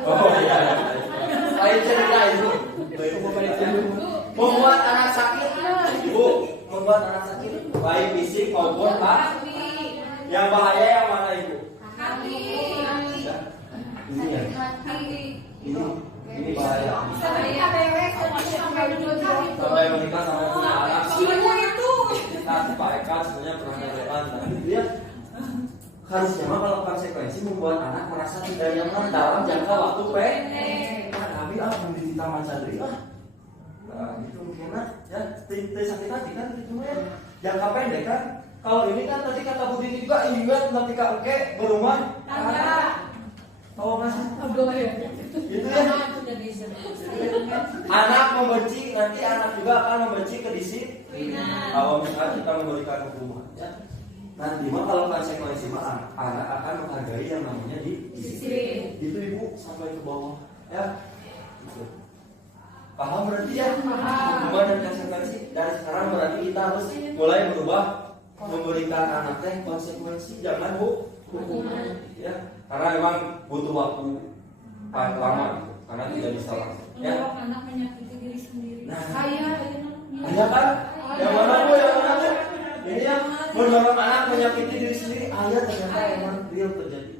Oh iya. Lain cerita itu. Membuat anak sakit, Bu, membuat anak sakit, baik fisik maupun yang bahaya yang mana Ibu? Ini ya. Ini bahaya. Sampai menikah sama punya anak. Nah, Pak Eka sebenarnya pernah nyaman. Dia harusnya mah kalau konsekuensi membuat anak merasa tidak nyaman dalam jangka waktu pendek. Tapi di Taman Santri nah, gitu gimana ya, sakit hati kan gitu ya. Jangka pendek kan. Kalau ini kan tadi kata Bu Dini juga ingat nanti Kak berumah tangga. Tahu masih? Itu ya. Anak membenci, nanti anak juga akan membenci kedisiplinan. Kalau misalnya kita memberikan hukuman, ya. Nanti mah kalau konsekuensi mah anak akan menghargai yang namanya disiplin. Itu Ibu sampai ke bawah, ya. Gitu. Paham berarti ya? Hukuman dan konsekuensi. Dari sekarang berarti kita harus mulai berubah, memberikan anak teh konsekuensi, jangan hukuman, ya. Karena memang butuh waktu lama, gitu. Karena tidak bisa langsung. Ya. Anak menyakiti diri sendiri. Nah, Saya kan? Yang mana Bu? Ini yang mendorong anak menyakiti diri sendiri. Ayat ternyata emang real terjadi.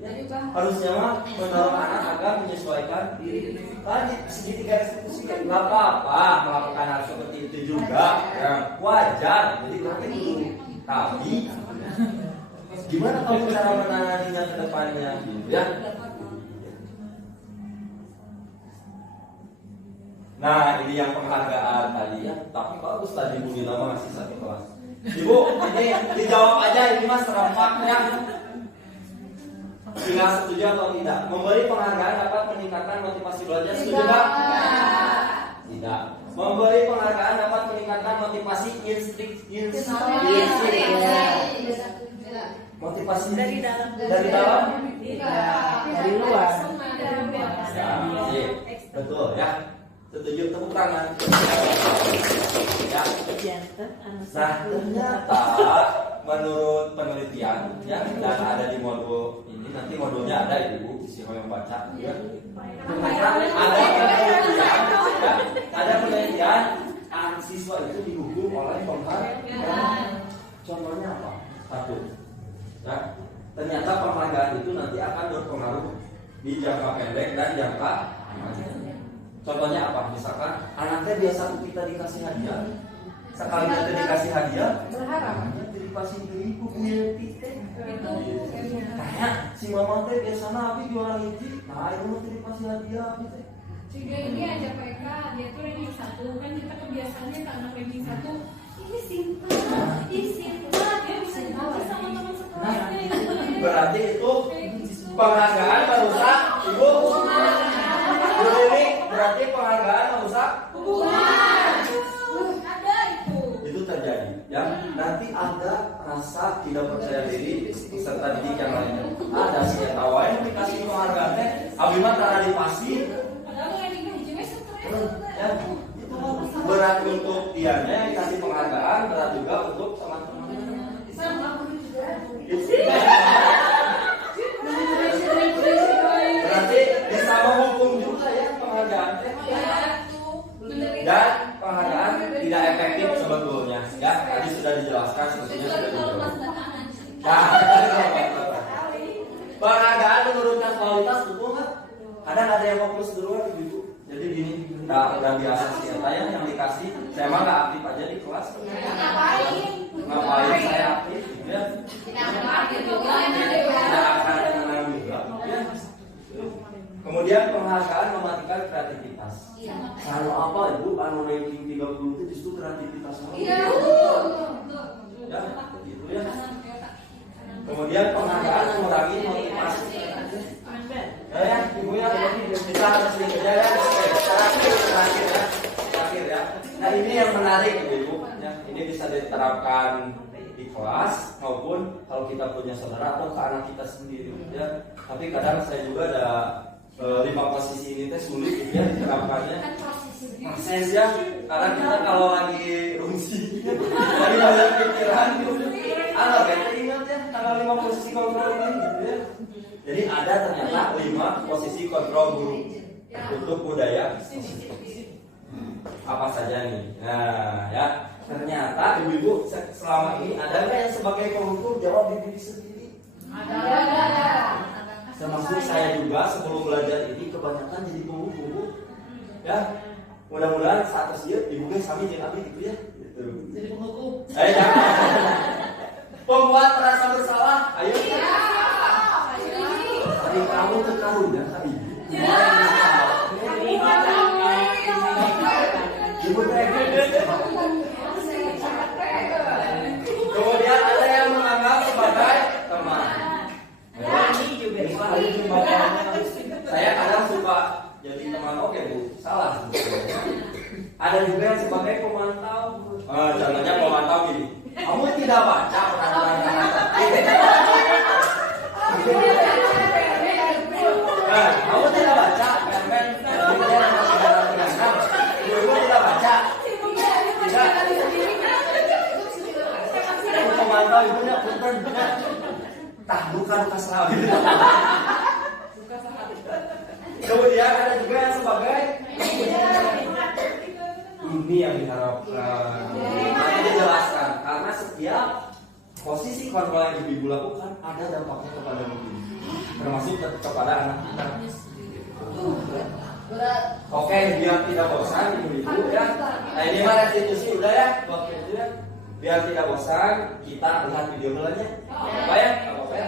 Harusnya mah mendorong anak agar menyesuaikan diri. Tadi segitiga restitusi nggak apa-apa melakukan hal seperti itu juga, ya, wajar. Jadi berarti dulu. Tapi gimana kamu cara menanganinya ke depannya, ya? Nah, ini yang penghargaan tadi ya. Tapi bagus tadi Bu Nina masih satu kelas. Ibu, ini dijawab aja ini Mas serempaknya. Tinggal setuju atau tidak? Memberi penghargaan dapat meningkatkan motivasi belajar, setuju nggak? Tidak. Memberi penghargaan dapat meningkatkan motivasi insting. Motivasi Dari dalam. Dari dalam. Dari luar. Ya, iya. Betul ya. Setuju, tepuk tangan. Ya. Nah, ternyata menurut penelitian ya, dan ada di modul ini, nanti modulnya ada ibu siapa yang baca ya. Ternyata ada penelitian siswa itu dihukum oleh penghargaan. Contohnya apa? Satu, ya, ternyata penghargaan itu nanti akan berpengaruh di jangka pendek dan jangka panjang. Contohnya apa? Misalkan anaknya biasa kita dikasih hadiah, sekali kita dikasih hadiah, Berharap. dikasih beribu kayak si mama teh biasa nabi jualan hiji, nah itu nanti dikasih hadiah gitu. Juga ini aja PK, dia tuh ranking 1 kan kita kebiasaannya ke anak ranking 1 ini simpel, dia bisa dibaca sama teman sekolahnya. Berarti itu penghargaan merusak ibu. Ini berarti penghargaan merusak Hubungan. Ada itu. itu terjadi ya. Nanti ada rasa tidak percaya diri serta didik yang lainnya. Ada si tawa yang dikasih penghargaan teh abi mah tara dipasi Padahal ranking hijaunya stres. ya. Itu berat untuk dianya yang dikasih penghargaan, berat juga untuk teman-temannya. Sama guru juga. Berarti bisa menghukum juga ya penghargaan teh. Dan penghargaan tidak efektif sebetulnya ya, tadi sudah dijelaskan sebetulnya sudah dijelaskan. Penghargaan menurunkan kualitas betul nggak? Kadang ada yang fokus duluan ibu. Jadi gini, udah biasa sih saya yang dikasih, saya mah nggak aktif aja di kelas. Ngapain saya aktif? Ya. Tidak akan menang juga. Ya. Kemudian penghargaan mematikan kreativitas. Kalau apa ibu? Anu ranking 30 itu justru kreativitas. Iya. Ya, gitu ya. Kemudian penghargaan mengurangi motivasi. Ya, ibu ya, kita harus kerja ya. Terakhir ya. Nah ini yang menarik ibu. Ya, ini bisa diterapkan di kelas maupun kalau kita punya saudara atau ke anak kita sendiri. Ya. Tapi kadang saya juga ada 5 posisi ini teh sulit gitu ya diterapkannya. Proses ya, karena kita kalau lagi rungsi, lagi banyak pikiran gitu. Kita ingat ya tanggal 5 posisi kontrol ini gitu ya. Jadi ada ternyata 5 posisi kontrol guru untuk budaya. Apa saja nih? Nah ya, ternyata ibu-ibu selama ini ada nggak yang sebagai pengukur jawab di diri sendiri? Ada. Termasuk saya juga sebelum belajar ini kebanyakan jadi pengukur ya. Mudah-mudahan saat tersebut ibu guys kami jadi abi gitu ya. Gitu. Jadi penghukum. Jangan. Pembuat merasa bersalah. Ayo. Hari kamu terkarunya ya kali. Ibu kemudian ada yang menganggap sebagai teman. Saya kadang suka jadi teman, oke bu, salah. Ada juga yang sebagai pemantau. Contohnya pemantau gini, kamu tidak baca peraturan kamu tidak baca permen, ibu tidak baca. Tidak. Pemantau ibunya punten. Tah bukan kasar. Kemudian ada juga yang sebagai ini yang diharapkan. Nanti dijelaskan karena setiap posisi kontrol yang ibu lakukan ada dampaknya kepada ibu, termasuk kepada anak kita. Oke, biar tidak bosan ibu ya. Nah ini mah restitusi udah ya, waktu itu ya. Biar tidak bosan, kita lihat video dulu aja. Apa ya? Apa ya?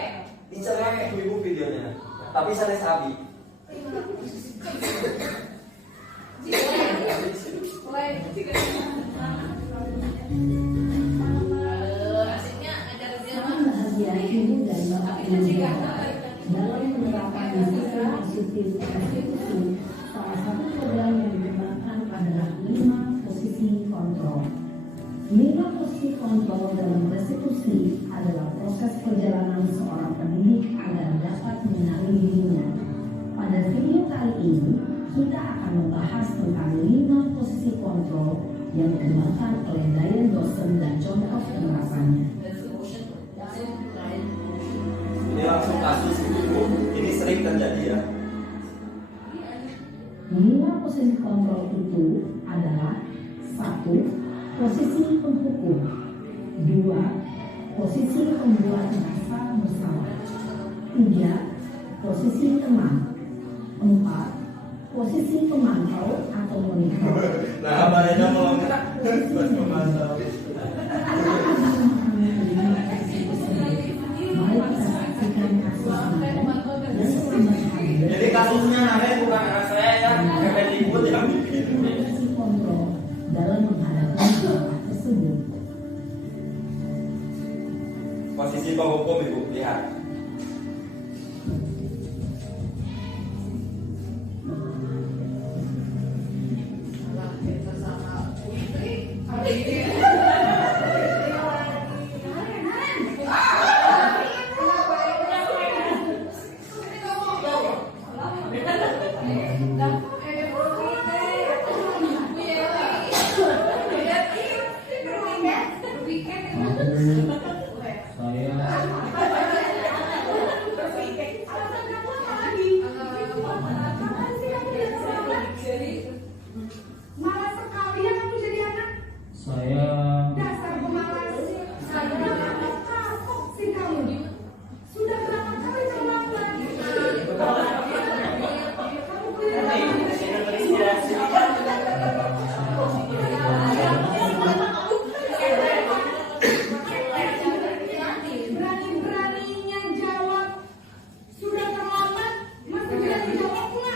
Diceritakan ibu videonya. Tapi saya sabi. Asiknya ajar dia. Dalam menerapkan nilai positif restitusi, salah satu program yang dikembangkan adalah 5 posisi kontrol. 5 posisi kontrol kontrol dalam restitusi adalah proses perjalanan seorang pendidik agar dapat mengenali dirinya. Pada video kali ini, kita akan membahas tentang 5 posisi kontrol yang dikembangkan oleh Diane Dawson dan contoh penerapannya. Ini langsung kasus Bu. Ini sering terjadi ya. 5 posisi kontrol itu adalah: 1. Posisi penghukum. 2. Posisi pembuat merasa bersalah. 3. Posisi teman. 4. Posisi pemantau atau monitor. Nah, Mbak mau nggak? Buat pemantau. Mari kita saksikan kasus ini dan selamat hari. Jadi kasusnya namanya bukan anak saya ya, Kemendikbud yang bikin. Posisi kontrol dalam menghadapi masalah tersebut. Posisi penghukum Ibu, lihat. Nah, kita sama Witri hari ini. Malas sekali ya kamu jadi anak. Saya Dasar pemalas. Kapok sih kamu. Sudah berapa kali coba lagi? Kamu berani-beraninya jawab. Sudah terlambat, masih berani jawab pula.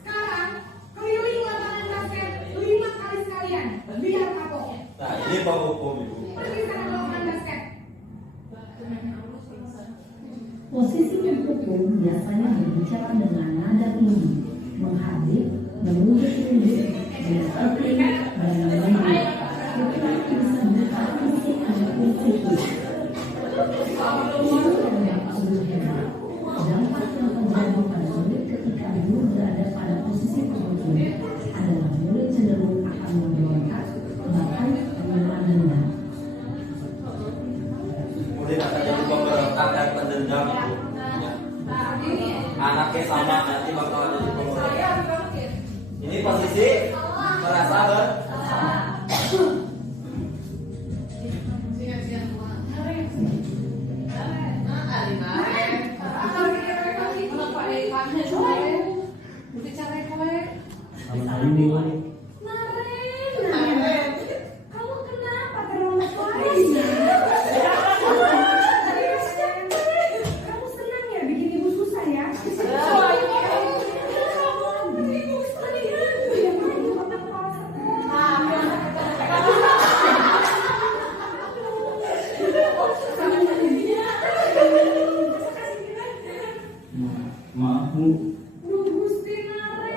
Sekarang keliling lapangan basket 5 kali sekalian. Biar kapok. Nah, ini penghukum Ibu. Pergi sana ke lapangan basket. Posisi penghukum biasanya berbicara dengan nada tinggi, menghardik, menunjuk-nunjuk, menyeperti, dan menunjuk. Itu disebut fisik maupun psikis. Itu yang perlu hebat. Dampak yang terjadi pada murid ketika guru berada pada posisi penghukum adalah murid cenderung akan memberontak, bahkan menyerang dendam. Kemudian akan jadi pemberontak dan pendendam Ibu. Anaknya sama nanti bakal jadi pemberontak. Ini posisi merasa bersalah. sama ini Naren, kamu kenapa terlalu panas? Kamu senang ya bikin ibu susah ya? maaf Bu, Gusti Naren.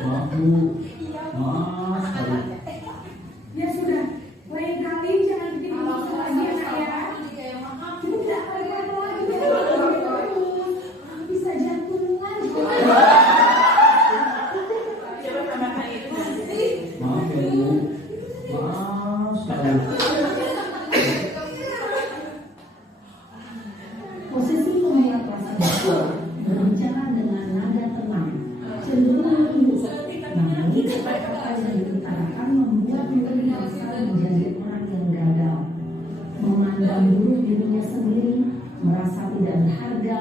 maaf Bu, maaf sekali. Ya sudah, lain kali jangan bikin ibu susah lagi ya nak ya. Tidak ada lagi bisa jantungan. Maaf ya Bu, maaf sekali. Posisi pembuat rasa bersalah berbicara dengan nada tenang, cenderung menunduk, namun kata-kata yang diutarakan membuat murid merasa menjadi orang yang gagal, memandang buruk dirinya sendiri, merasa tidak berharga,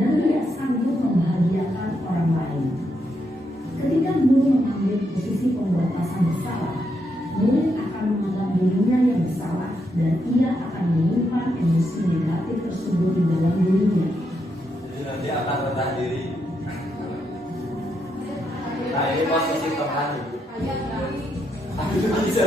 dan tidak sanggup membahagiakan orang lain. Ketika guru mengambil posisi pembuat rasa bersalah, murid akan menganggap dirinya yang bersalah dan ia akan menyimpan emosi negatif tersebut di dalam dirinya. Jadi nanti akan rendah diri. Nah, ini posisi teman Ibu. Bisa.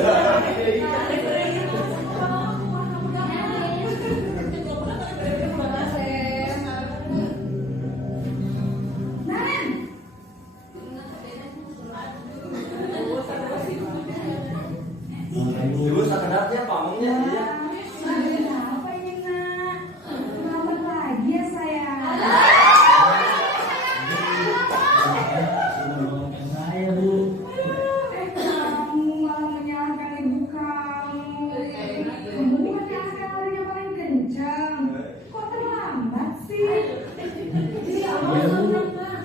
kencang. Kok terlambat sih? Iya Bu,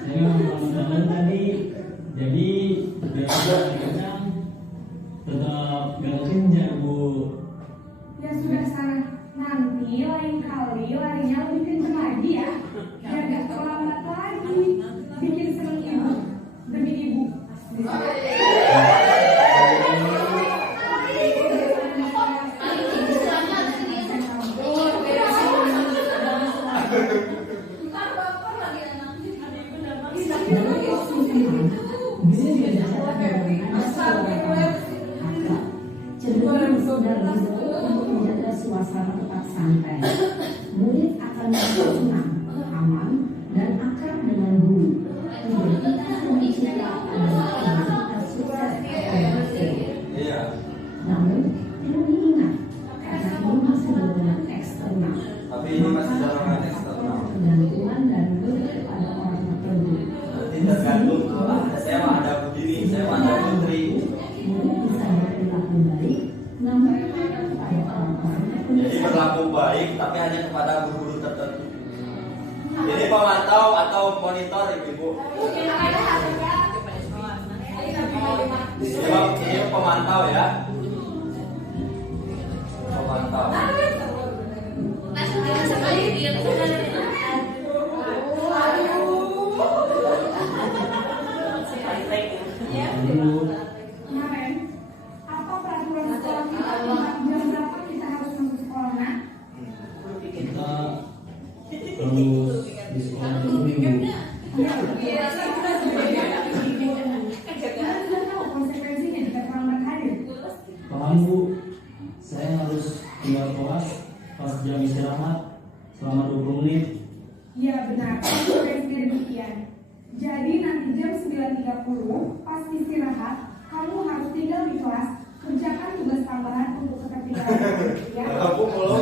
saya bangun tadi. Jadi biar kencang tetap gak kencang Bu. Ya sudah Sarah, nanti lain kali larinya lebih kencang lagi ya. Biar gak terlambat lagi. Bikin seneng ibu demi ibu. Cenderung saudara untuk menjaga suasana tetap santai. Murid akan merasa senang, aman, dan akrab dengan guru. Identitas manusia adalah identitas sukses atau berhasil. Iya. Namun, perlu diingat, karena ini masih dorongan eksternal. Tapi ini masih dorongan eksternal. Ketergantungan dan murid pada orang tertentu. Nanti tergantung tuh. Saya mah ada begini, saya mah ada putri. Murid bisa berperilaku baik, namun pada orang-orang Jadi berlaku baik, tapi hanya kepada guru-guru tertentu. Jadi pemantau atau monitor ibu. Ini pemantau ya. Pemantau. Kemarin, apa peraturan sekolah kita tentang jam berapa kita harus masuk sekolah? Nak? Kita harus di sekolah dulu Bu. Kita sudah tahu konsekuensinya jika terlambat hadir. Paham Bu, saya harus tinggal kelas pas jam istirahat selama 20 menit. Ya benar, konsekuensinya demikian. Jadi nanti jam 9.30 pas istirahat, kamu harus tinggal di kelas, kerjakan tugas tambahan untuk ketertiban. Ya. Aku belum.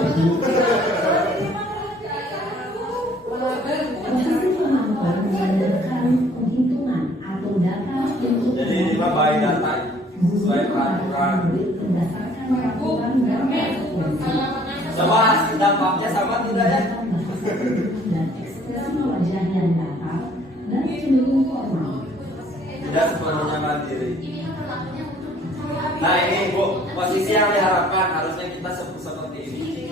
Posisi pemantau mengandalkan penghitungan atau data untuk Jadi ini mah by data sesuai peraturan. berdasarkan peraturan dan konsekuensi. Coba hasil dampaknya sama tidak ya? Dan ekspresi wajah yang datar dan cenderung formal. Tidak sepenuhnya mandiri. Nah ini Bu, posisi yang diharapkan harusnya kita seperti ini.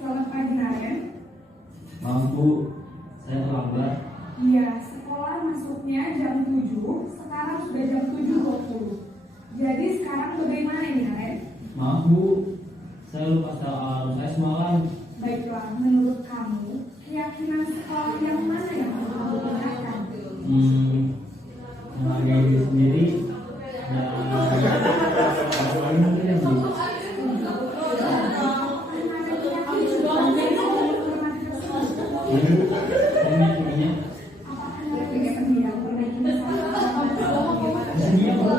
Selamat pagi Naren. Maaf Bu, saya terlambat. Iya, sekolah masuknya jam 7, sekarang sudah jam 7.20. Jadi sekarang bagaimana ini Naren? Maaf Bu, saya lupa setel alarm saya semalam. Baiklah, menurut kamu, keyakinan sekolah yang mana yang harus kamu gunakan? Menghargai diri sendiri dan mungkin ya Bu. Lalu saya meyakininya sedia Bu.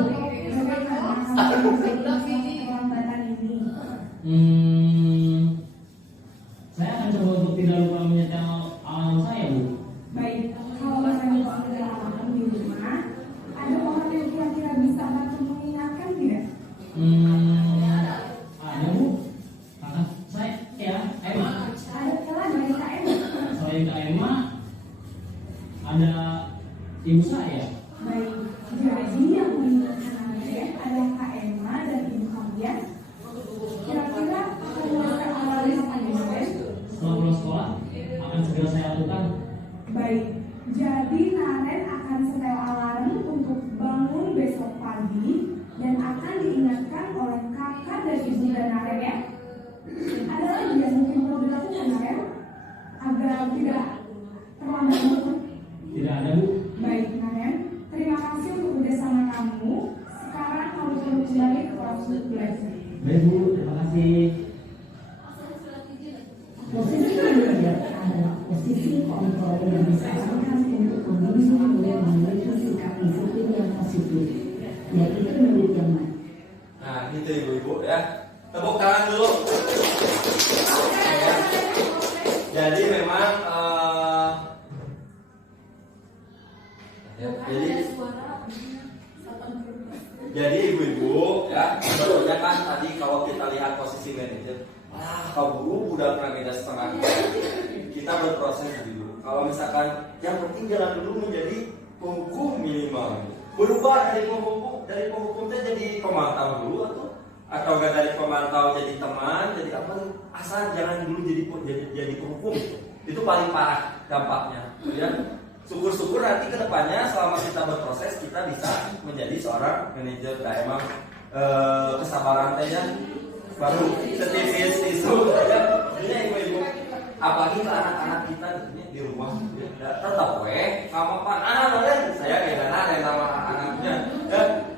Saya akan coba untuk tidak lupa menyetel alarm saya Bu. Baik, kalau misalnya sudah aman di rumah, ada orang yang kira-kira bisa bantu mengingatkan tidak? Ada Bu. Kakak saya ya, Emma. Ada celah dari KM. Selain Kak Emma, ada ibu saya. Baik, jadi yang mengingatkan Anda adalah Kak Emma dan ibu kalian. Kira-kira akan mulai alarm apa nih? Setelah pulang sekolah, akan segera saya lakukan. Baik, jadi Naren akan setel alarm untuk bangun besok pagi dan akan diingatkan oleh kakak dan ibu dan Naren ya. Ada lagi yang mungkin perlu dilakukan Naren agar tidak terlambat bangun? Tidak ada Bu. Baik Naren, terima kasih untuk bersama kamu. Sekarang kamu perlu kembali ke kelas untuk belajar. Baik Bu, terima kasih. Posisi manajer adalah posisi kontrol yang disarankan untuk membimbing murid memiliki sikap disiplin yang positif, yaitu murid yang baik. Nah itu ibu-ibu ya. Tepuk tangan dulu. Ya. Jadi memang jadi ibu-ibu ya, sebetulnya kan tadi kalau kita lihat posisi manajer, kalau guru udah pernah beda setengah, kita berproses dulu. Kalau misalkan yang penting jalan dulu menjadi penghukum minimal, berubah dari penghukum jadi pemantau dulu atau enggak dari pemantau jadi teman, jadi apa? Asal jangan dulu jadi penghukum. Itu paling parah dampaknya, ya. Syukur-syukur nanti kedepannya selama kita berproses kita bisa menjadi seorang manajer. Nah emang kesabaran teh baru setipis itu ya. Ini ibu-ibu, apalagi ke anak-anak kita di rumah tetap sama pak anak saya kayak naren sama anaknya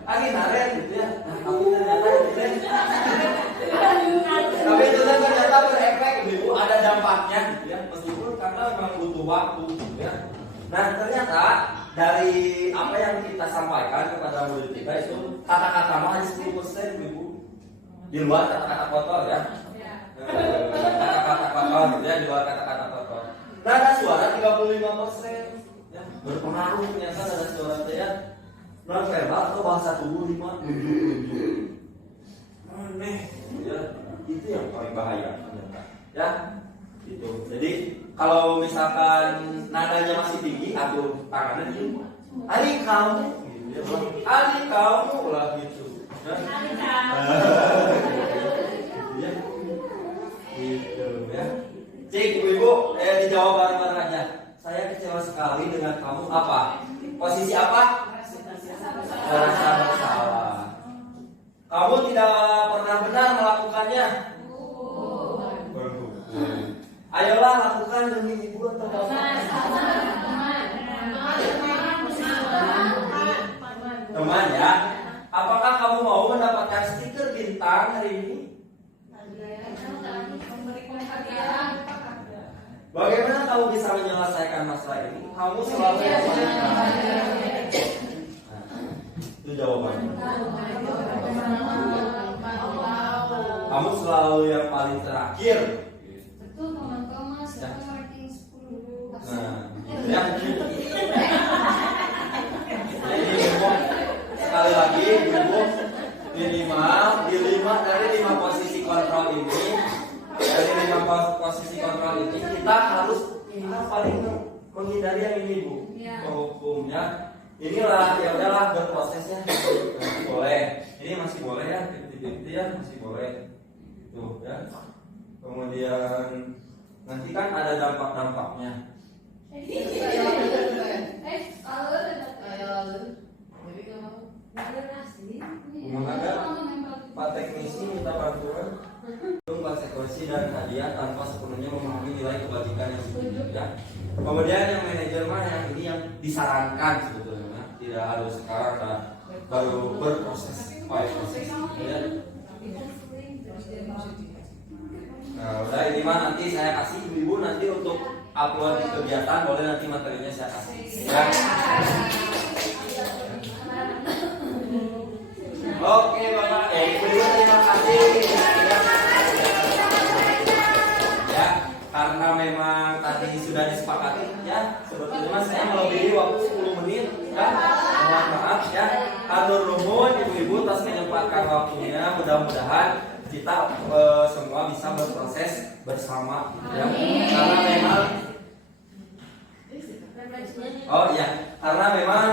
lagi naren gitu ya. Nah, tapi itu ternyata berefek ibu, ada dampaknya gitu ya, meskipun karena memang butuh waktu gitu ya. Nah ternyata dari apa yang kita sampaikan kepada murid kita itu kata-kata mah hanya 10% ibu, di luar kata-kata kotor ya, kata-kata kotor gitu ya, di luar kata-kata kotor. Nada suara 35% ya, berpengaruh ternyata nada suara ya. Non verbal atau bahasa tubuh 5 aneh ya, itu yang paling bahaya ternyata ya. Itu. Jadi kalau misalkan nadanya masih tinggi, aduh tangannya gini, Ali kamu, gitu ya, Ali kamu lah gitu. Ya. Ya. Gitu ya. Cik ibu, dijawab bareng-bareng aja. Saya kecewa sekali dengan kamu apa? Posisi apa? Merasa bersalah. Kamu tidak pernah benar melakukannya. Ayolah lakukan demi ibu atau bapak. Teman ya, apakah kamu mau mendapatkan stiker bintang hari ini? Bagaimana kamu bisa menyelesaikan masalah ini? Kamu selalu yang paling terakhir. Itu jawabannya. Kamu selalu yang paling terakhir. Nah, ya. Jadi sekali lagi ibu minimal dari 5 posisi kontrol ini, kita harus paling menghindari yang ini bu, hukumnya. Inilah ya udahlah berprosesnya masih boleh, ini masih boleh ya, ya masih boleh, tuh ya. Kemudian nanti kan ada dampak-dampaknya. Ada Pak Teknisi minta bantuan untuk konsekuensi dan hadiah tanpa sepenuhnya memahami nilai kebajikan yang sebenarnya. Kemudian yang manajer mah yang ini yang disarankan sebetulnya, tidak harus sekarang dan baru berproses, proses. Ya. Nah, udah ini mah nanti saya kasih ibu nanti untuk upload di kegiatan, boleh nanti materinya saya kasih. Ya. Oke Bapak, Ibu terima kasih. Ya, karena memang tadi sudah disepakati ya, sebetulnya saya melebihi waktu 10 menit ya. Mohon maaf ya. Atur nuhun ibu-ibu atas menyempatkan waktunya. Mudah-mudahan kita semua bisa berproses bersama ya. Karena memang karena memang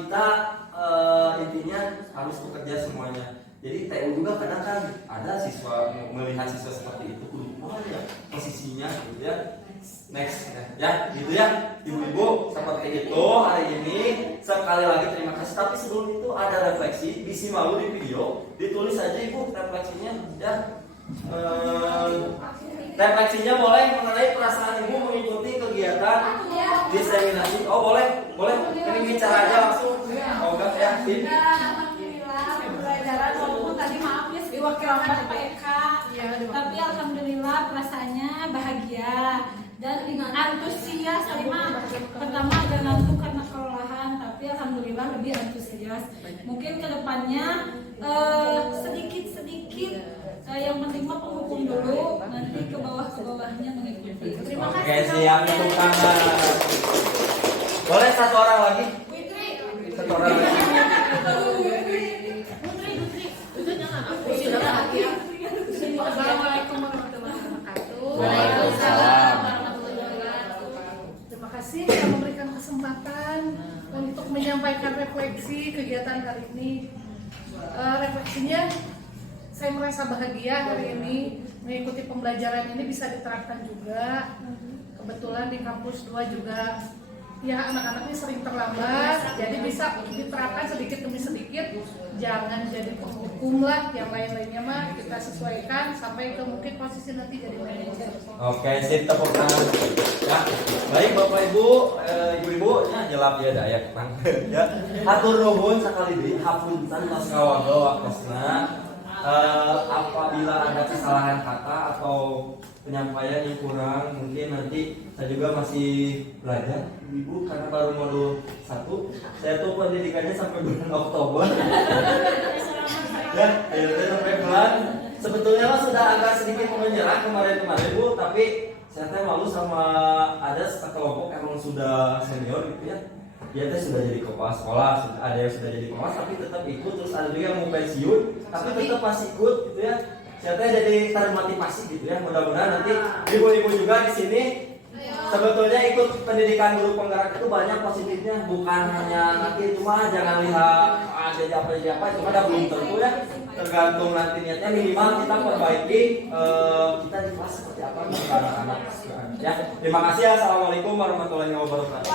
kita intinya harus bekerja semuanya. Jadi TU juga kadang kan ada siswa melihat siswa seperti itu, ya posisinya gitu ya. Next ya, gitu ya ibu-ibu, seperti itu hari ini. Sekali lagi terima kasih. Tapi sebelum itu ada refleksi, bisi malu di video, ditulis aja ibu refleksinya ya. Refleksinya boleh mengenai perasaan ibu mengikuti kegiatan diseminasi. Oh boleh, ini bicara aja langsung. Oh enggak ya, alhamdulillah pembelajaran walaupun tadi maaf ya diwakil oleh PK, tapi alhamdulillah perasaannya bahagia dan antusias. Tadi mah pertama ada ngantuk karena kelelahan, tapi alhamdulillah lebih antusias. Mungkin kedepannya sedikit Yang penting mah penghukum dulu, nanti ke bawahnya mengikuti. Terima Oke, kasih. siap tepuk tangan. Boleh satu orang lagi? Satu orang lagi. Assalamualaikum warahmatullahi wabarakatuh. Waalaikumsalam. Terima kasih telah memberikan kesempatan untuk menyampaikan refleksi kegiatan hari ini. Refleksinya, saya merasa bahagia hari ini mengikuti pembelajaran ini bisa diterapkan juga. Kebetulan di kampus 2 juga ya anak-anaknya sering terlambat, jadi bisa diterapkan sedikit demi sedikit. Jangan jadi penghukum lah, yang lain-lainnya mah kita sesuaikan sampai ke mungkin posisi nanti jadi manajer. Oke, sip, tepuk tangan. Ya, baik Bapak Ibu, Ibu-ibu, ya jelap ya daya ketang. Ya, atur nuhun sakali deui hapunten tos ngawaga waktosna. Apabila ada kesalahan kata atau penyampaian yang kurang, mungkin nanti saya juga masih belajar Ibu karena baru modul 1. Saya tuh pendidikannya sampai bulan Oktober. Ya, sampai bulan. Sebetulnya mah sudah agak sedikit menyerah kemarin-kemarin Bu, tapi saya teh malu sama ada sekelompok emang sudah senior gitu ya. Dia teh sudah jadi kepala sekolah, ada yang sudah jadi kelas tapi tetap ikut, terus ada juga yang mau pensiun tapi tetap masih ikut gitu ya. Saya teh jadi termotivasi gitu ya. Mudah-mudahan nanti ibu-ibu juga di sini sebetulnya ikut pendidikan guru penggerak itu banyak positifnya, bukan hanya nanti cuma jangan lihat jadi apa itu ada belum tentu ya, tergantung nanti niatnya. Minimal kita perbaiki kita di kelas seperti apa nih anak-anak ya. Terima kasih. Assalamualaikum warahmatullahi wabarakatuh.